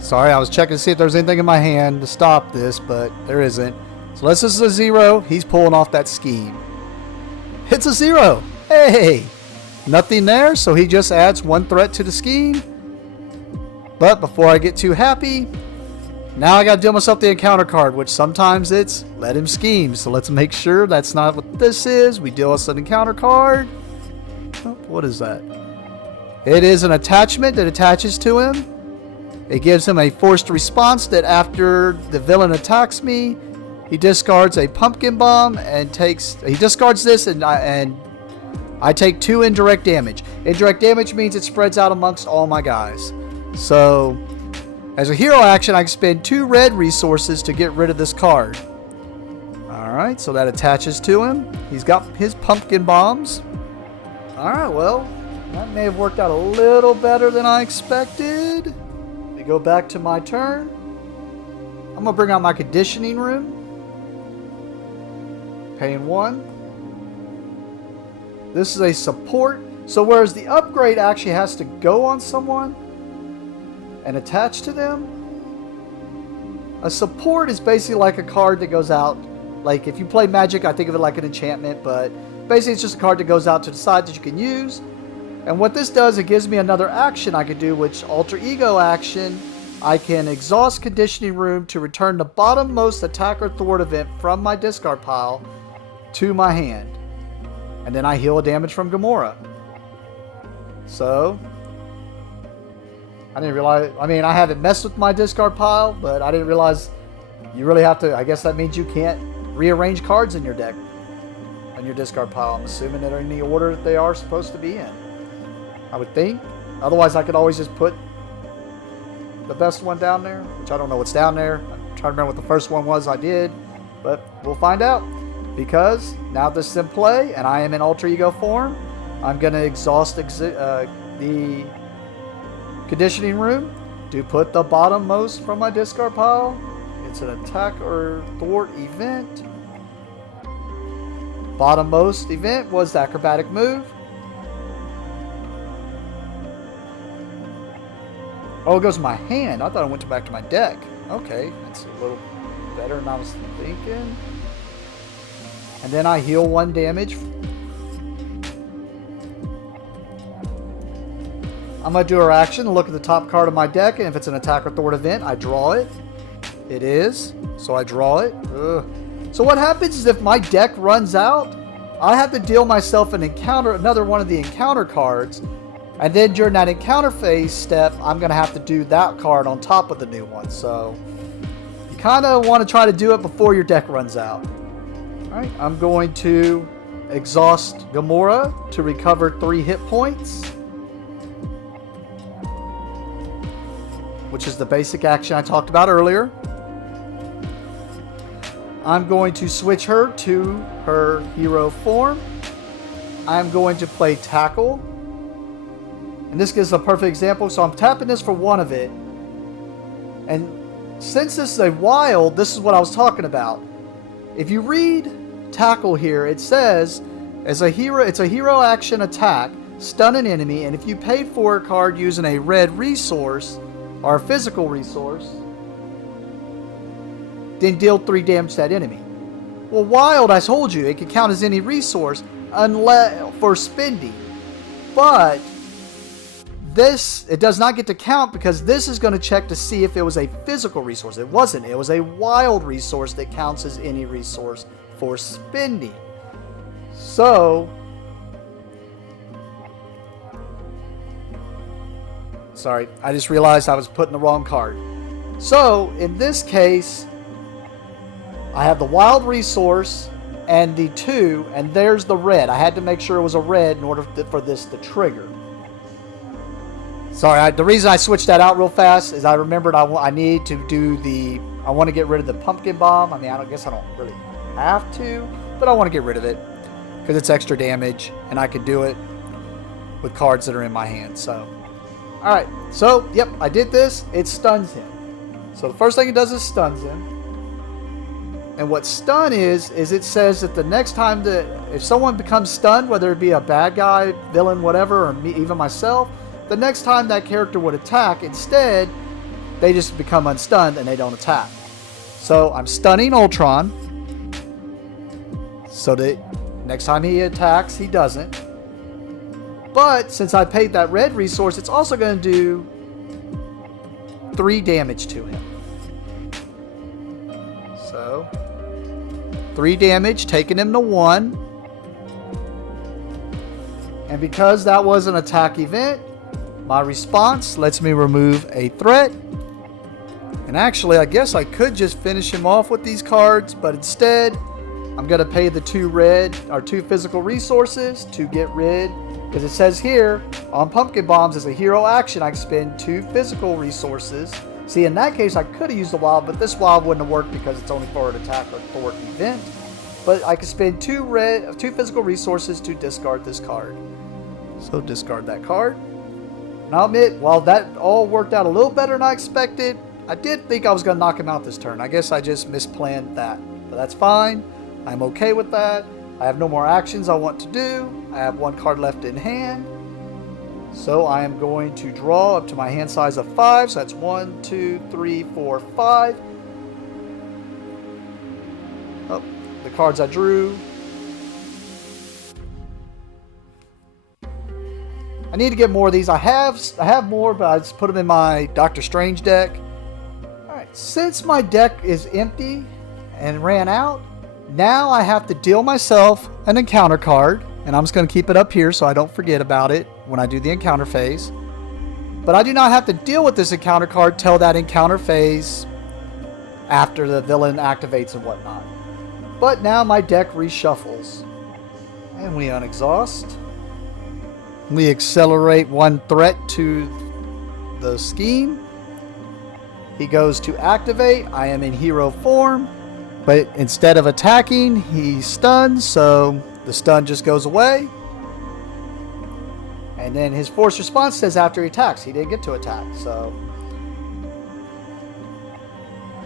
Sorry, I was checking to see if there's anything in my hand to stop this, but there isn't. So this is a 0. He's pulling off that scheme. It's a 0. Hey! Nothing there, so he just adds 1 threat to the scheme. But before I get too happy, now I got to deal myself the encounter card, which sometimes it's let him scheme. So let's make sure that's not what this is. We deal us an encounter card. Oh, what is that? It is an attachment that attaches to him. It gives him a forced response that after the villain attacks me, he discards a pumpkin bomb and he discards this and I take 2 indirect damage. Indirect damage means it spreads out amongst all my guys. So, as a hero action, I can spend 2 red resources to get rid of this card. Alright, so that attaches to him. He's got his pumpkin bombs. Alright, well, that may have worked out a little better than I expected. Let me go back to my turn. I'm going to bring out my conditioning room. Paying 1. This is a support. So whereas the upgrade actually has to go on someone and attach to them, a support is basically like a card that goes out. Like if you play Magic, I think of it like an enchantment, but basically it's just a card that goes out to the side that you can use. And what this does, it gives me another action I can do, which alter ego action. I can exhaust conditioning room to return the bottommost attack or thwart event from my discard pile to my hand. And then I heal a damage from Gamora. So, I didn't realize, I mean, I haven't messed with my discard pile, but I didn't realize you really have to, I guess that means you can't rearrange cards in your deck, in your discard pile. I'm assuming that are in the order that they are supposed to be in. I would think. Otherwise, I could always just put the best one down there, which I don't know what's down there. I'm trying to remember what the first one was I did, but we'll find out. Because now this is in play and I am in alter ego form, I'm going to exhaust the conditioning room to put the bottommost from my discard pile. It's an attack or thwart event. Bottommost event was the acrobatic move. Oh, it goes to my hand. I thought it went back to my deck. Okay, that's a little better than I was thinking. And then I heal 1 damage. I'm going to do her action, look at the top card of my deck, and if it's an attack or thwart event, I draw it. It is. So I draw it. Ugh. So what happens is if my deck runs out, I have to deal myself another one of the encounter cards. And then during that encounter phase step, I'm going to have to do that card on top of the new one. So you kind of want to try to do it before your deck runs out. Alright, I'm going to exhaust Gamora to recover 3 hit points. Which is the basic action I talked about earlier. I'm going to switch her to her hero form. I'm going to play Tackle. And this gives a perfect example. So I'm tapping this for 1 of it. And since this is a wild, this is what I was talking about. If you read Tackle here, it says, as a hero, it's a hero action attack, stun an enemy, and if you paid for a card using a red resource, or a physical resource, then deal 3 damage to that enemy. Well, wild, I told you, it can count as any resource unless for spending. But this, it does not get to count because this is going to check to see if it was a physical resource. It wasn't. It was a wild resource that counts as any resource for spending. So, sorry, I just realized I was putting the wrong card. So, in this case, I have the wild resource and the 2, and there's the red. I had to make sure it was a red in order for this to trigger. Sorry, the reason I switched that out real fast is I remembered I need to do I want to get rid of the pumpkin bomb. I mean, I guess I don't really have to, but I want to get rid of it because it's extra damage, and I can do it with cards that are in my hand. So, alright, so, yep, I did this. It stuns him. So the first thing it does is stuns him. And what stun is it says that the next time if someone becomes stunned, whether it be a bad guy, villain, whatever, or me, even myself, the next time that character would attack, instead, they just become unstunned and they don't attack. So I'm stunning Ultron. so that next time he attacks, he doesn't. But since I paid that red resource, it's also going to do 3 damage to him. So 3 damage, taking him to 1. And because that was an attack event, my response lets me remove a threat. And actually, I guess I could just finish him off with these cards, but instead, I'm going to pay the 2 physical resources to get rid. Because it says here, on Pumpkin Bombs, as a hero action, I can spend 2 physical resources. See, in that case, I could have used the wild, but this wild wouldn't have worked because it's only for an attack or thwart event. But I can spend 2 physical resources to discard this card. So discard that card. And I'll admit, while that all worked out a little better than I expected, I did think I was going to knock him out this turn. I guess I just misplanned that. But that's fine. I'm okay with that. I have no more actions I want to do. I have 1 card left in hand. So I am going to draw up to my hand size of 5. So that's 1, 2, 3, 4, 5. Oh, the cards I drew. I need to get more of these. I have more, but I just put them in my Doctor Strange deck. Alright, since my deck is empty and ran out, now I have to deal myself an encounter card. And I'm just going to keep it up here so I don't forget about it when I do the encounter phase. But I do not have to deal with this encounter card till that encounter phase after the villain activates and whatnot. But now my deck reshuffles. And we unexhaust. We accelerate 1 threat to the scheme. He goes to activate. I am in hero form. But instead of attacking, he's stunned. So the stun just goes away. And then his force response says after he attacks. He didn't get to attack. So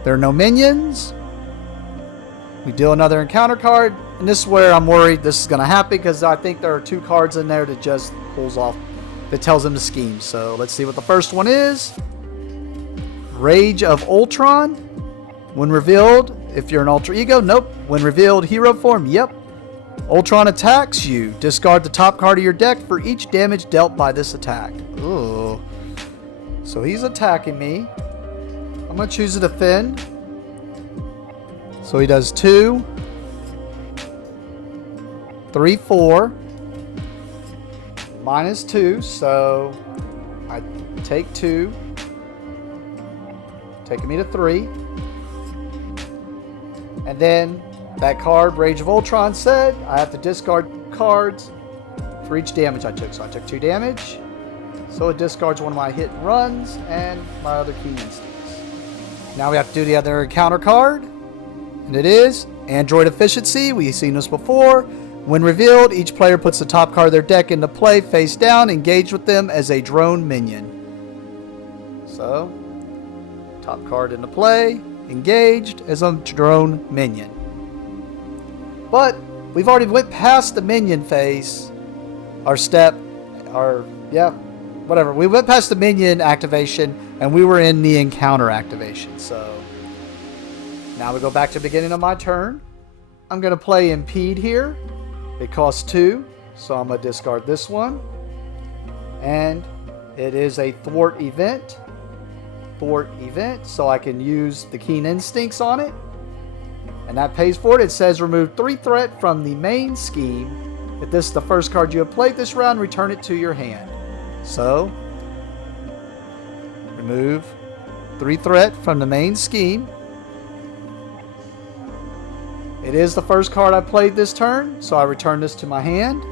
there are no minions. We deal another encounter card. And this is where I'm worried this is going to happen, because I think there are 2 cards in there that just pulls off, that tells him to scheme. So let's see what the first one is. Rage of Ultron. When revealed, if you're an alter ego, nope. When revealed, hero form, yep. Ultron attacks you. Discard the top card of your deck for each damage dealt by this attack. Ooh. So he's attacking me. I'm going to choose to defend. So he does 2, 3, 4. Minus 2, so I take 2. Taking me to 3. And then that card, Rage of Ultron, said I have to discard cards for each damage I took. So I took 2 damage. So it discards one of my hit and runs and my other key instincts. Now we have to do the other encounter card. And it is Android Efficiency. We've seen this before. When revealed, each player puts the top card of their deck into play face down, engaged with them as a drone minion. So, top card into play, engaged as a drone minion. But we've already went past the minion phase. We went past the minion activation and we were in the encounter activation. So, now we go back to the beginning of my turn. I'm going to play Impede here. It costs 2, so I'm going to discard this one. And it is a thwart event. So I can use the Keen Instincts on it. And that pays for it. It says remove 3 threat from the main scheme. If this is the first card you have played this round, return it to your hand. So, remove 3 threat from the main scheme. It is the first card I played this turn, so I return this to my hand.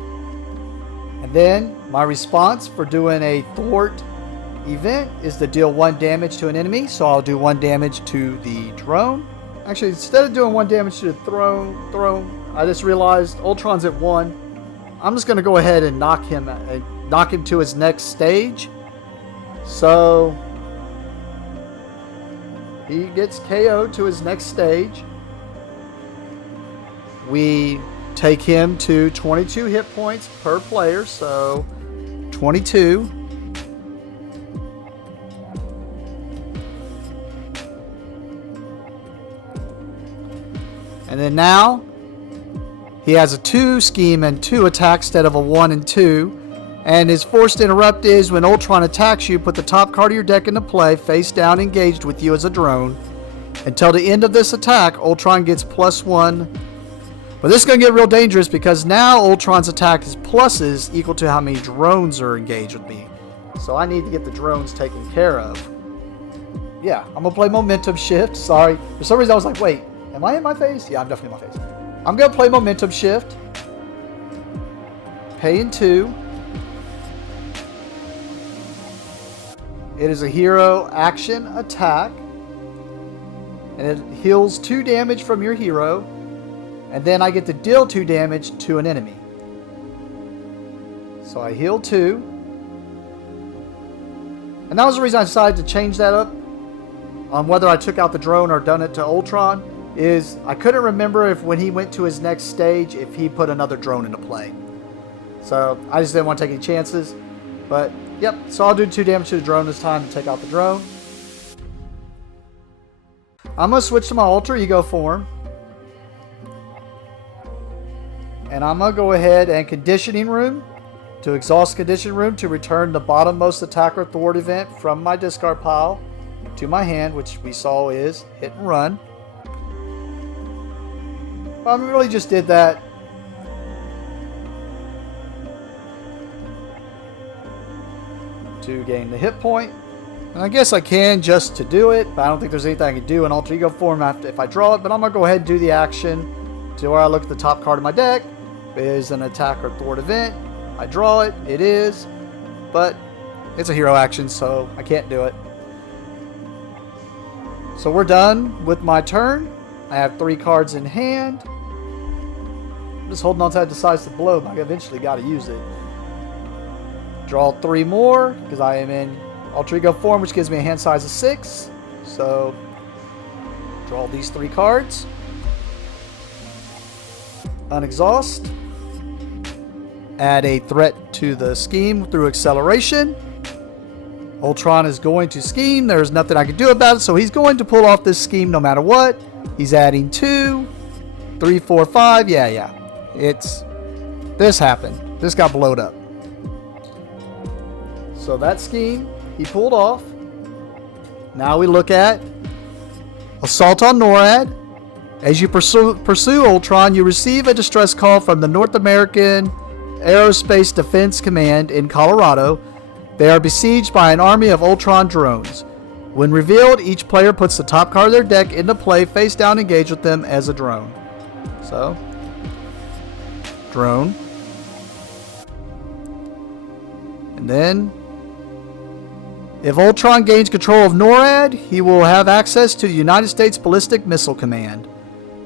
And then my response for doing a thwart event is to deal 1 damage to an enemy, so I'll do 1 damage to the drone. Actually, instead of doing 1 damage to the throne, I just realized Ultron's at 1. I'm just going to go ahead and knock him to his next stage. So he gets KO'd to his next stage. We take him to 22 hit points per player, so 22. And then now He has a 2 scheme and 2 attack instead of a 1 and 2. And his forced interrupt is when Ultron attacks you, put the top card of your deck into play, face down, engaged with you as a drone. Until the end of this attack, Ultron gets +1. But this is going to get real dangerous because now Ultron's attack is pluses equal to how many drones are engaged with me. So I need to get the drones taken care of. Yeah, I'm going to play Momentum Shift. Sorry. For some reason I was like, wait, am I in my face? Yeah, I'm definitely in my face. I'm going to play Momentum Shift. Pay in 2. It is a hero action attack. And it heals 2 damage from your hero. And then I get to deal 2 damage to an enemy. So I heal 2. And that was the reason I decided to change that up on whether I took out the drone or done it to Ultron. Is I couldn't remember if when he went to his next stage if he put another drone into play. So I just didn't want to take any chances. But yep, so I'll do 2 damage to the drone this time to take out the drone. I'm going to switch to my alter ego form. And I'm going to go ahead and Conditioning Room to exhaust Conditioning Room to return the bottommost attacker thwart event from my discard pile to my hand, which we saw is Hit and Run. I really just did that to gain the hit point. And I guess I can just to do it, but I don't think there's anything I can do in alter ego form after if I draw it. But I'm going to go ahead and do the action to where I look at the top card of my deck. It is an attack or thwart event. I draw it. It is. But it's a hero action, so I can't do it. So we're done with my turn. I have 3 cards in hand. I'm just holding on to that Decisive Blow, but I eventually got to use it. Draw 3 more, because I am in alter ego form, which gives me a hand size of 6. So, draw these 3 cards. Unexhaust. Add a threat to the scheme through acceleration. Ultron is going to scheme. There's nothing I can do about it, so he's going to pull off this scheme no matter what. He's adding 2, 3, 4, 5. Yeah. This happened. This got blowed up. So that scheme he pulled off. Now we look at Assault on NORAD. As you pursue Ultron, you receive a distress call from the North American Aerospace Defense Command in Colorado. They are besieged by an army of Ultron drones. When revealed, each player puts the top card of their deck into play, face down, engage with them as a drone. So, drone. And then, if Ultron gains control of NORAD, he will have access to the United States Ballistic Missile Command.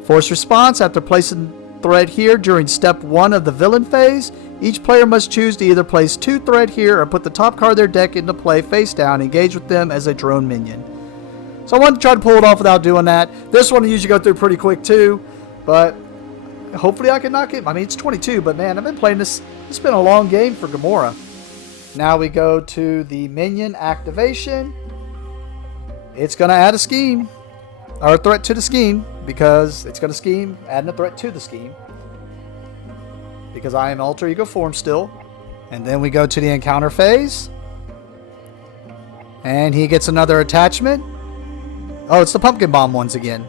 Force response: after placing threat here during step 1 of the villain phase, each player must choose to either place 2 threat here or put the top card of their deck into play face down, engage with them as a drone minion. So I wanted to try to pull it off without doing that. This one I usually go through pretty quick too, but hopefully I can knock it. I mean, it's 22, but man, I've been playing this. It's been a long game for Gamora. Now we go to the minion activation. It's going to add a scheme, or a threat to the scheme, because it's going to scheme, adding a threat to the scheme. Because I am alter ego form still. And then we go to the encounter phase. And he gets another attachment. Oh, it's the pumpkin bomb once again.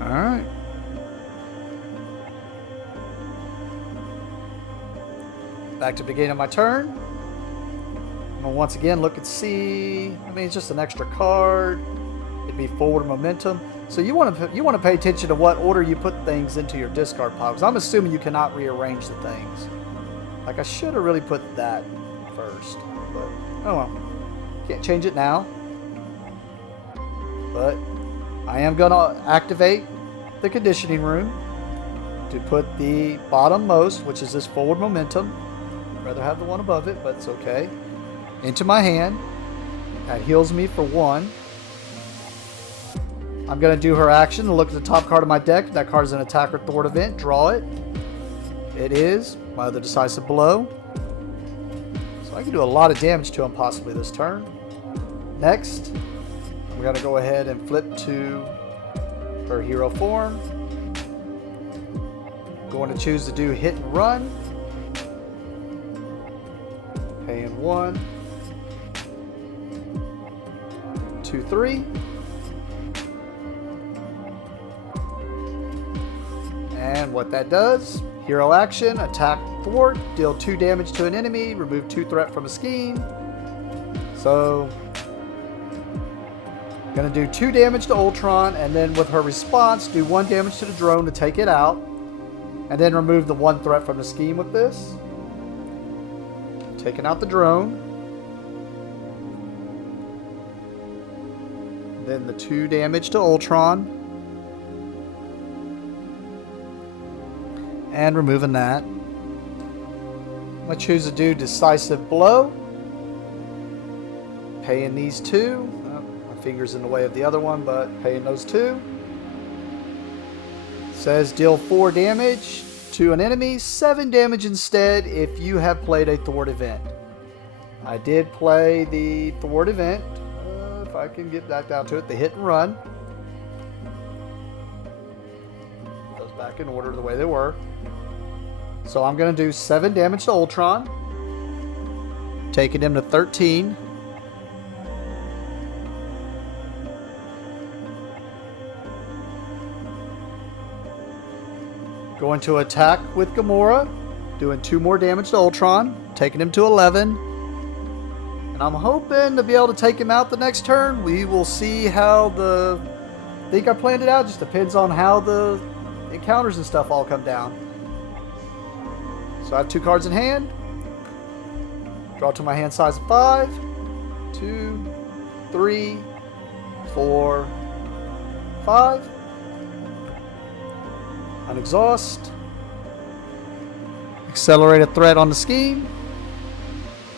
Alright. Back to the beginning of my turn. I'm going to once again look and see. I mean, it's just an extra card. It'd be forward momentum. So you want to pay attention to what order you put things into your discard pile. Because I'm assuming you cannot rearrange the things. Like I should have really put that first. But oh well. Can't change it now. But I am going to activate the conditioning room to put the bottommost, which is this forward momentum. I'd rather have the one above it, but it's okay. Into my hand. That heals me for 1. I'm going to do her action to look at the top card of my deck. That card is an attack or thwart event. Draw it. It is my other decisive blow. So I can do a lot of damage to him possibly this turn. Next, we're going to go ahead and flip to her hero form. going to choose to do hit and run. Paying 1, 2, 3. And what that does, hero action, attack thwart, deal 2 damage to an enemy, remove 2 threat from a scheme. So, gonna do 2 damage to Ultron, and then with her response, do 1 damage to the drone to take it out, and then remove the 1 threat from the scheme with this. Taking out the drone. Then the 2 damage to Ultron. And removing that. I'm going to choose to do decisive blow. Paying these 2. My finger's in the way of the other one, but paying those 2. Says deal 4 damage to an enemy, 7 damage instead if you have played a thwart event. I did play the thwart event. If I can get back down to it, the hit and run. Goes back in order the way they were. So I'm going to do 7 damage to Ultron, taking him to 13. Going to attack with Gamora, doing 2 more damage to Ultron, taking him to 11. And I'm hoping to be able to take him out the next turn. We will see how I think I planned it out. Just depends on how the encounters and stuff all come down. So I have 2 cards in hand. Draw to my hand size of 5. 2, 3, 4, 5. Unexhaust. Accelerate a threat on the scheme.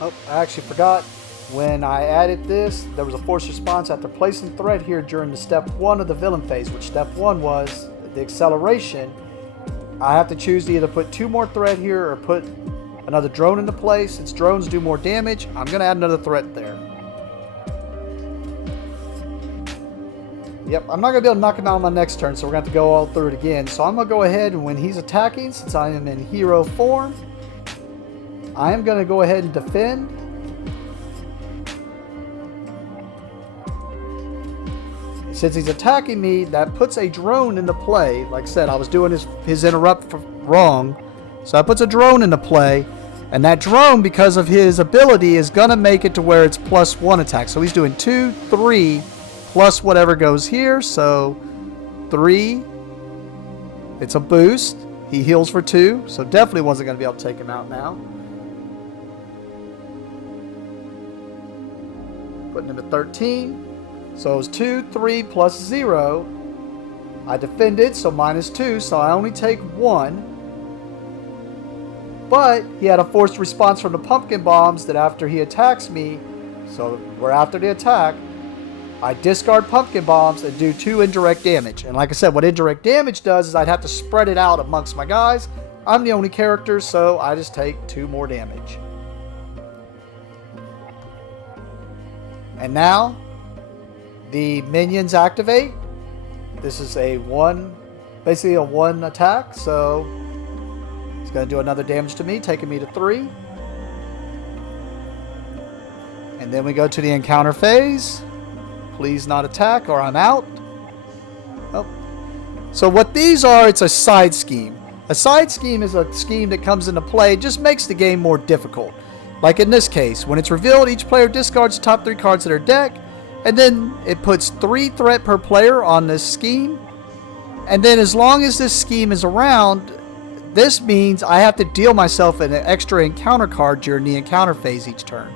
Oh, I actually forgot. When I added this, there was a force response after placing threat here during the step 1 of the villain phase, which step 1 was the acceleration. I have to choose to either put 2 more threat here or put another drone into play. Since drones do more damage, I'm going to add another threat there. Yep, I'm not going to be able to knock him out on my next turn, so we're going to have to go all through it again. So I'm going to go ahead, and when he's attacking, since I am in hero form, I am going to go ahead and defend. Since he's attacking me, that puts a drone into play. Like I said, I was doing his interrupt wrong. So that puts a drone into play. And that drone, because of his ability, is going to make it to where it's +1 attack. So he's doing 2, 3, plus whatever goes here. So 3. It's a boost. He heals for 2. So definitely wasn't going to be able to take him out now. Putting him at 13. So it was 2, 3, plus 0. I defended, so -2, so I only take 1. But he had a forced response from the pumpkin bombs that after he attacks me, so we're after the attack, I discard pumpkin bombs and do 2 indirect damage. And like I said, what indirect damage does is I'd have to spread it out amongst my guys. I'm the only character, so I just take 2 more damage. And now the minions activate. This is basically a 1 attack, so it's going to do another damage to me, taking me to 3. And then we go to the encounter phase. Please not attack or I'm out. Oh. So what these are, it's a side scheme. A side scheme is a scheme that comes into play, it just makes the game more difficult. Like in this case, when it's revealed, each player discards the top 3 cards of their deck, and then it puts 3 threat per player on this scheme. And then as long as this scheme is around, this means I have to deal myself an extra encounter card during the encounter phase each turn.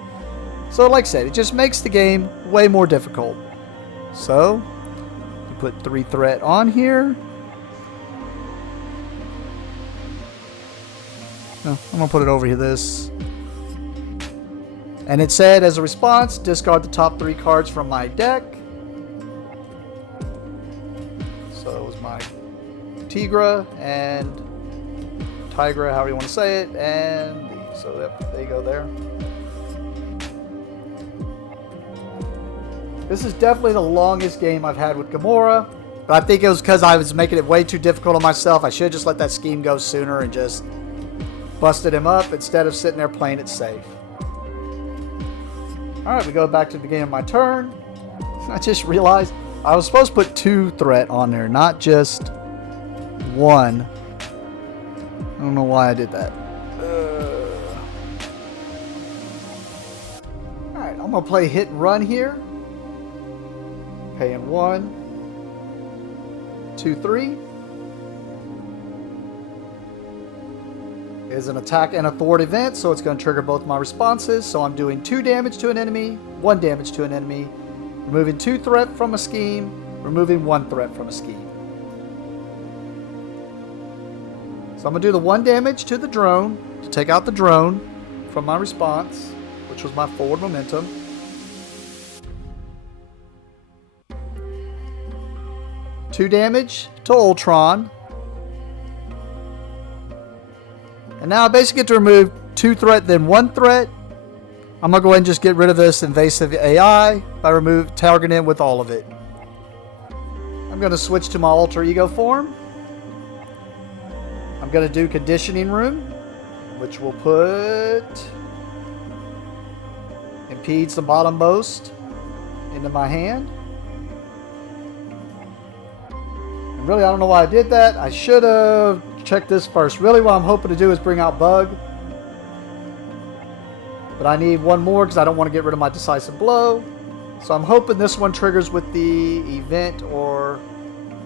So like I said, it just makes the game way more difficult. So, you put 3 threat on here. No, I'm going to put it over here, this. And it said, as a response, discard the top 3 cards from my deck. So it was my Tigra and Tigra, however you want to say it, and these. So yep, there you go there. This is definitely the longest game I've had with Gamora. But I think it was because I was making it way too difficult on myself. I should have just let that scheme go sooner and just busted him up instead of sitting there playing it safe. Alright, we go back to the beginning of my turn. I just realized I was supposed to put 2 threat on there, not just 1. I don't know why I did that. Alright, I'm going to play hit and run here. Paying 1, 2, 3. Is an attack and a thwart event, so it's going to trigger both my responses. So I'm doing 2 damage to an enemy, 1 damage to an enemy, removing 2 threat from a scheme, removing 1 threat from a scheme. So I'm going to do the 1 damage to the drone to take out the drone from my response, which was my forward momentum. Two damage to Ultron. And now I basically get to remove 2 threat, then 1 threat. I'm going to go ahead and just get rid of this invasive AI by targeting it with all of it. I'm going to switch to my alter ego form. I'm going to do conditioning room, which will put impedes the bottommost into my hand. And really, I don't know why I did that. I should have checked this first. Really, what I'm hoping to do is bring out Bug. But I need 1 more because I don't want to get rid of my decisive blow. So I'm hoping this one triggers with the event or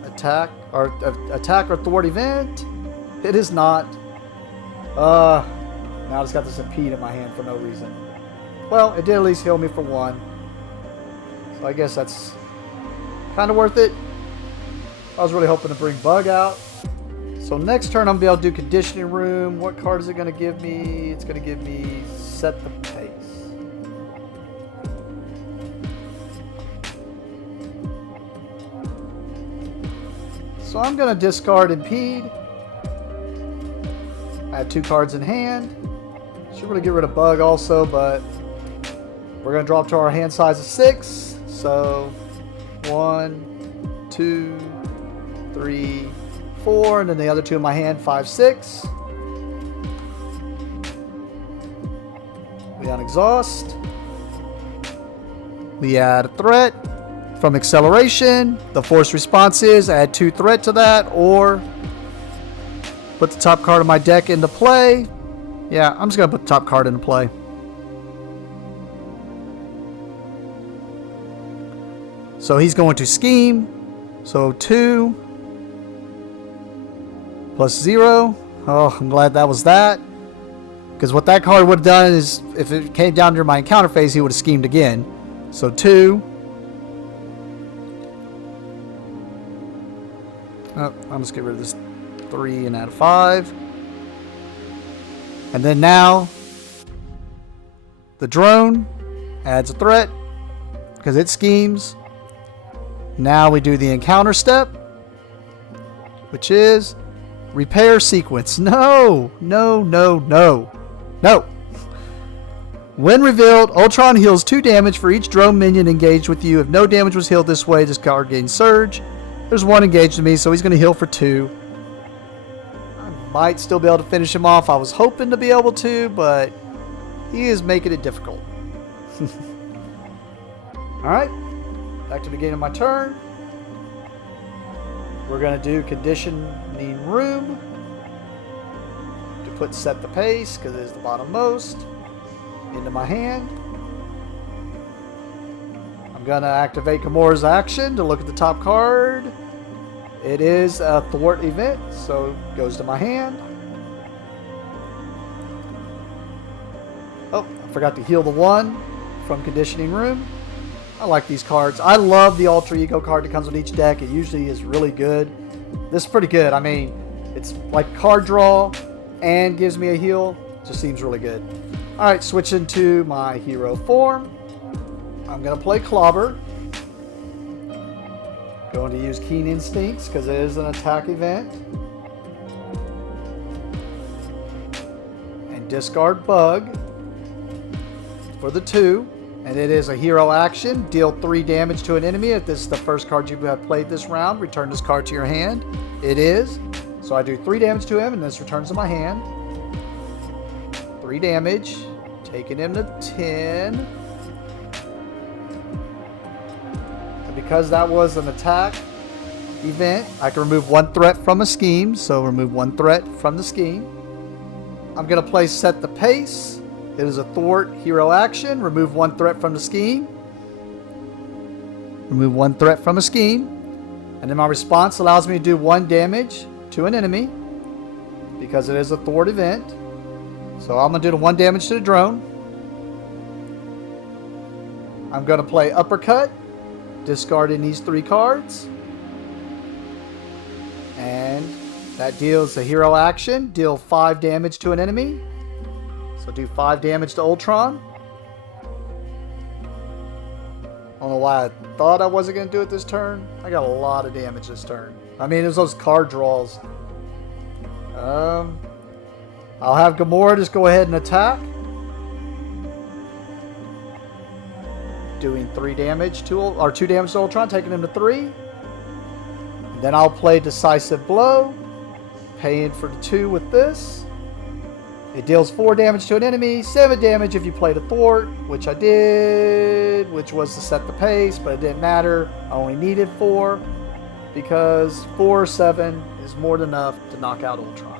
attack or thwart event. It is not. Now I just got this impede in my hand for no reason. Well, it did at least heal me for 1. So I guess that's kind of worth it. I was really hoping to bring Bug out. So next turn I'm going to be able to do conditioning room. What card is it going to give me? It's going to give me set the pace. So I'm going to discard impede. I have 2 cards in hand. Should really get rid of Bug also, but we're going to drop to our hand size of 6. So 1, 2, 3, 4, and then the other 2 in my hand, 5, 6. We unexhaust. We add a threat from acceleration. The force response is add 2 threat to that, or put the top card of my deck into play. Yeah, I'm just going to put the top card into play. So he's going to scheme. So 2 plus 0. Oh, I'm glad that was that. Because what that card would have done is, if it came down to my encounter phase, he would have schemed again. So 2. Oh, I'm just get rid of this 3 and add a 5. And then now, the drone adds a threat because it schemes. Now we do the encounter step, which is repair sequence. No, no, no, no, no. When revealed, Ultron heals 2 damage for each drone minion engaged with you. If no damage was healed this way, this card gains surge. There's 1 engaged to me, so he's going to heal for 2. I might still be able to finish him off. I was hoping to be able to, but he is making it difficult. Alright, back to the beginning of my turn. We're going to do conditioning room to put set the pace, because it is the bottommost, into my hand. I'm going to activate Gamora's action to look at the top card. It is a thwart event, so it goes to my hand. Oh, I forgot to heal the 1 from conditioning room. I like these cards. I love the alter ego card that comes with each deck. It usually is really good. This is pretty good. I mean, it's like card draw and gives me a heal. Just seems really good. Alright, switching to my hero form. I'm going to play Clobber. Going to use Keen Instincts because it is an attack event. And discard Bug for the 2. And it is a hero action. Deal 3 damage to an enemy. If this is the first card you have played this round, return this card to your hand. It is. So I do 3 damage to him, and this returns to my hand. 3 damage. Taking him to 10. And because that was an attack event, I can remove 1 threat from a scheme. So remove 1 threat from the scheme. I'm going to play Set the Pace. It is a thwart hero action. Remove 1 threat from the scheme. Remove 1 threat from a scheme. And then my response allows me to do 1 damage to an enemy because it is a thwart event. So I'm going to do the 1 damage to the drone. I'm going to play Uppercut, discarding these 3 cards. And that deals a hero action. Deal 5 damage to an enemy. So do 5 damage to Ultron. I don't know why I thought I wasn't going to do it this turn. I got a lot of damage this turn. I mean, it was those card draws. I'll have Gamora just go ahead and attack. Doing 3 damage to, or 2 damage to Ultron, taking him to 3. And then I'll play Decisive Blow. Paying for the 2 with this. It deals 4 damage to an enemy, 7 damage if you played a thwart, which I did, which was to set the pace, but it didn't matter. I only needed 4 because 4 or 7 is more than enough to knock out Ultron.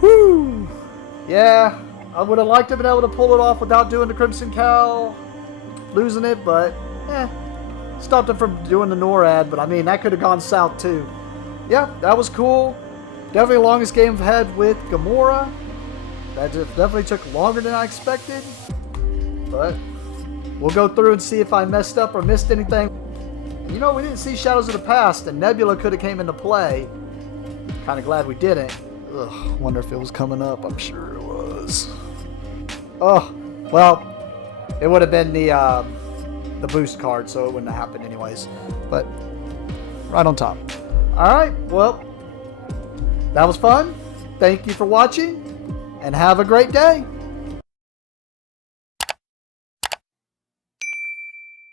Whew! Yeah, I would have liked to have been able to pull it off without doing the Crimson Cowl, losing it, but stopped him from doing the NORAD, but I mean, that could have gone south too. Yeah, that was cool. Definitely the longest game I've had with Gamora. That definitely took longer than I expected. But we'll go through and see if I messed up or missed anything. You know, we didn't see Shadows of the Past, and Nebula could have came into play. Kind of glad we didn't. Ugh, wonder if it was coming up. I'm sure it was. Oh, well, it would have been the boost card, so it wouldn't have happened anyways. But right on top. All right, well. That was fun. Thank you for watching, and have a great day.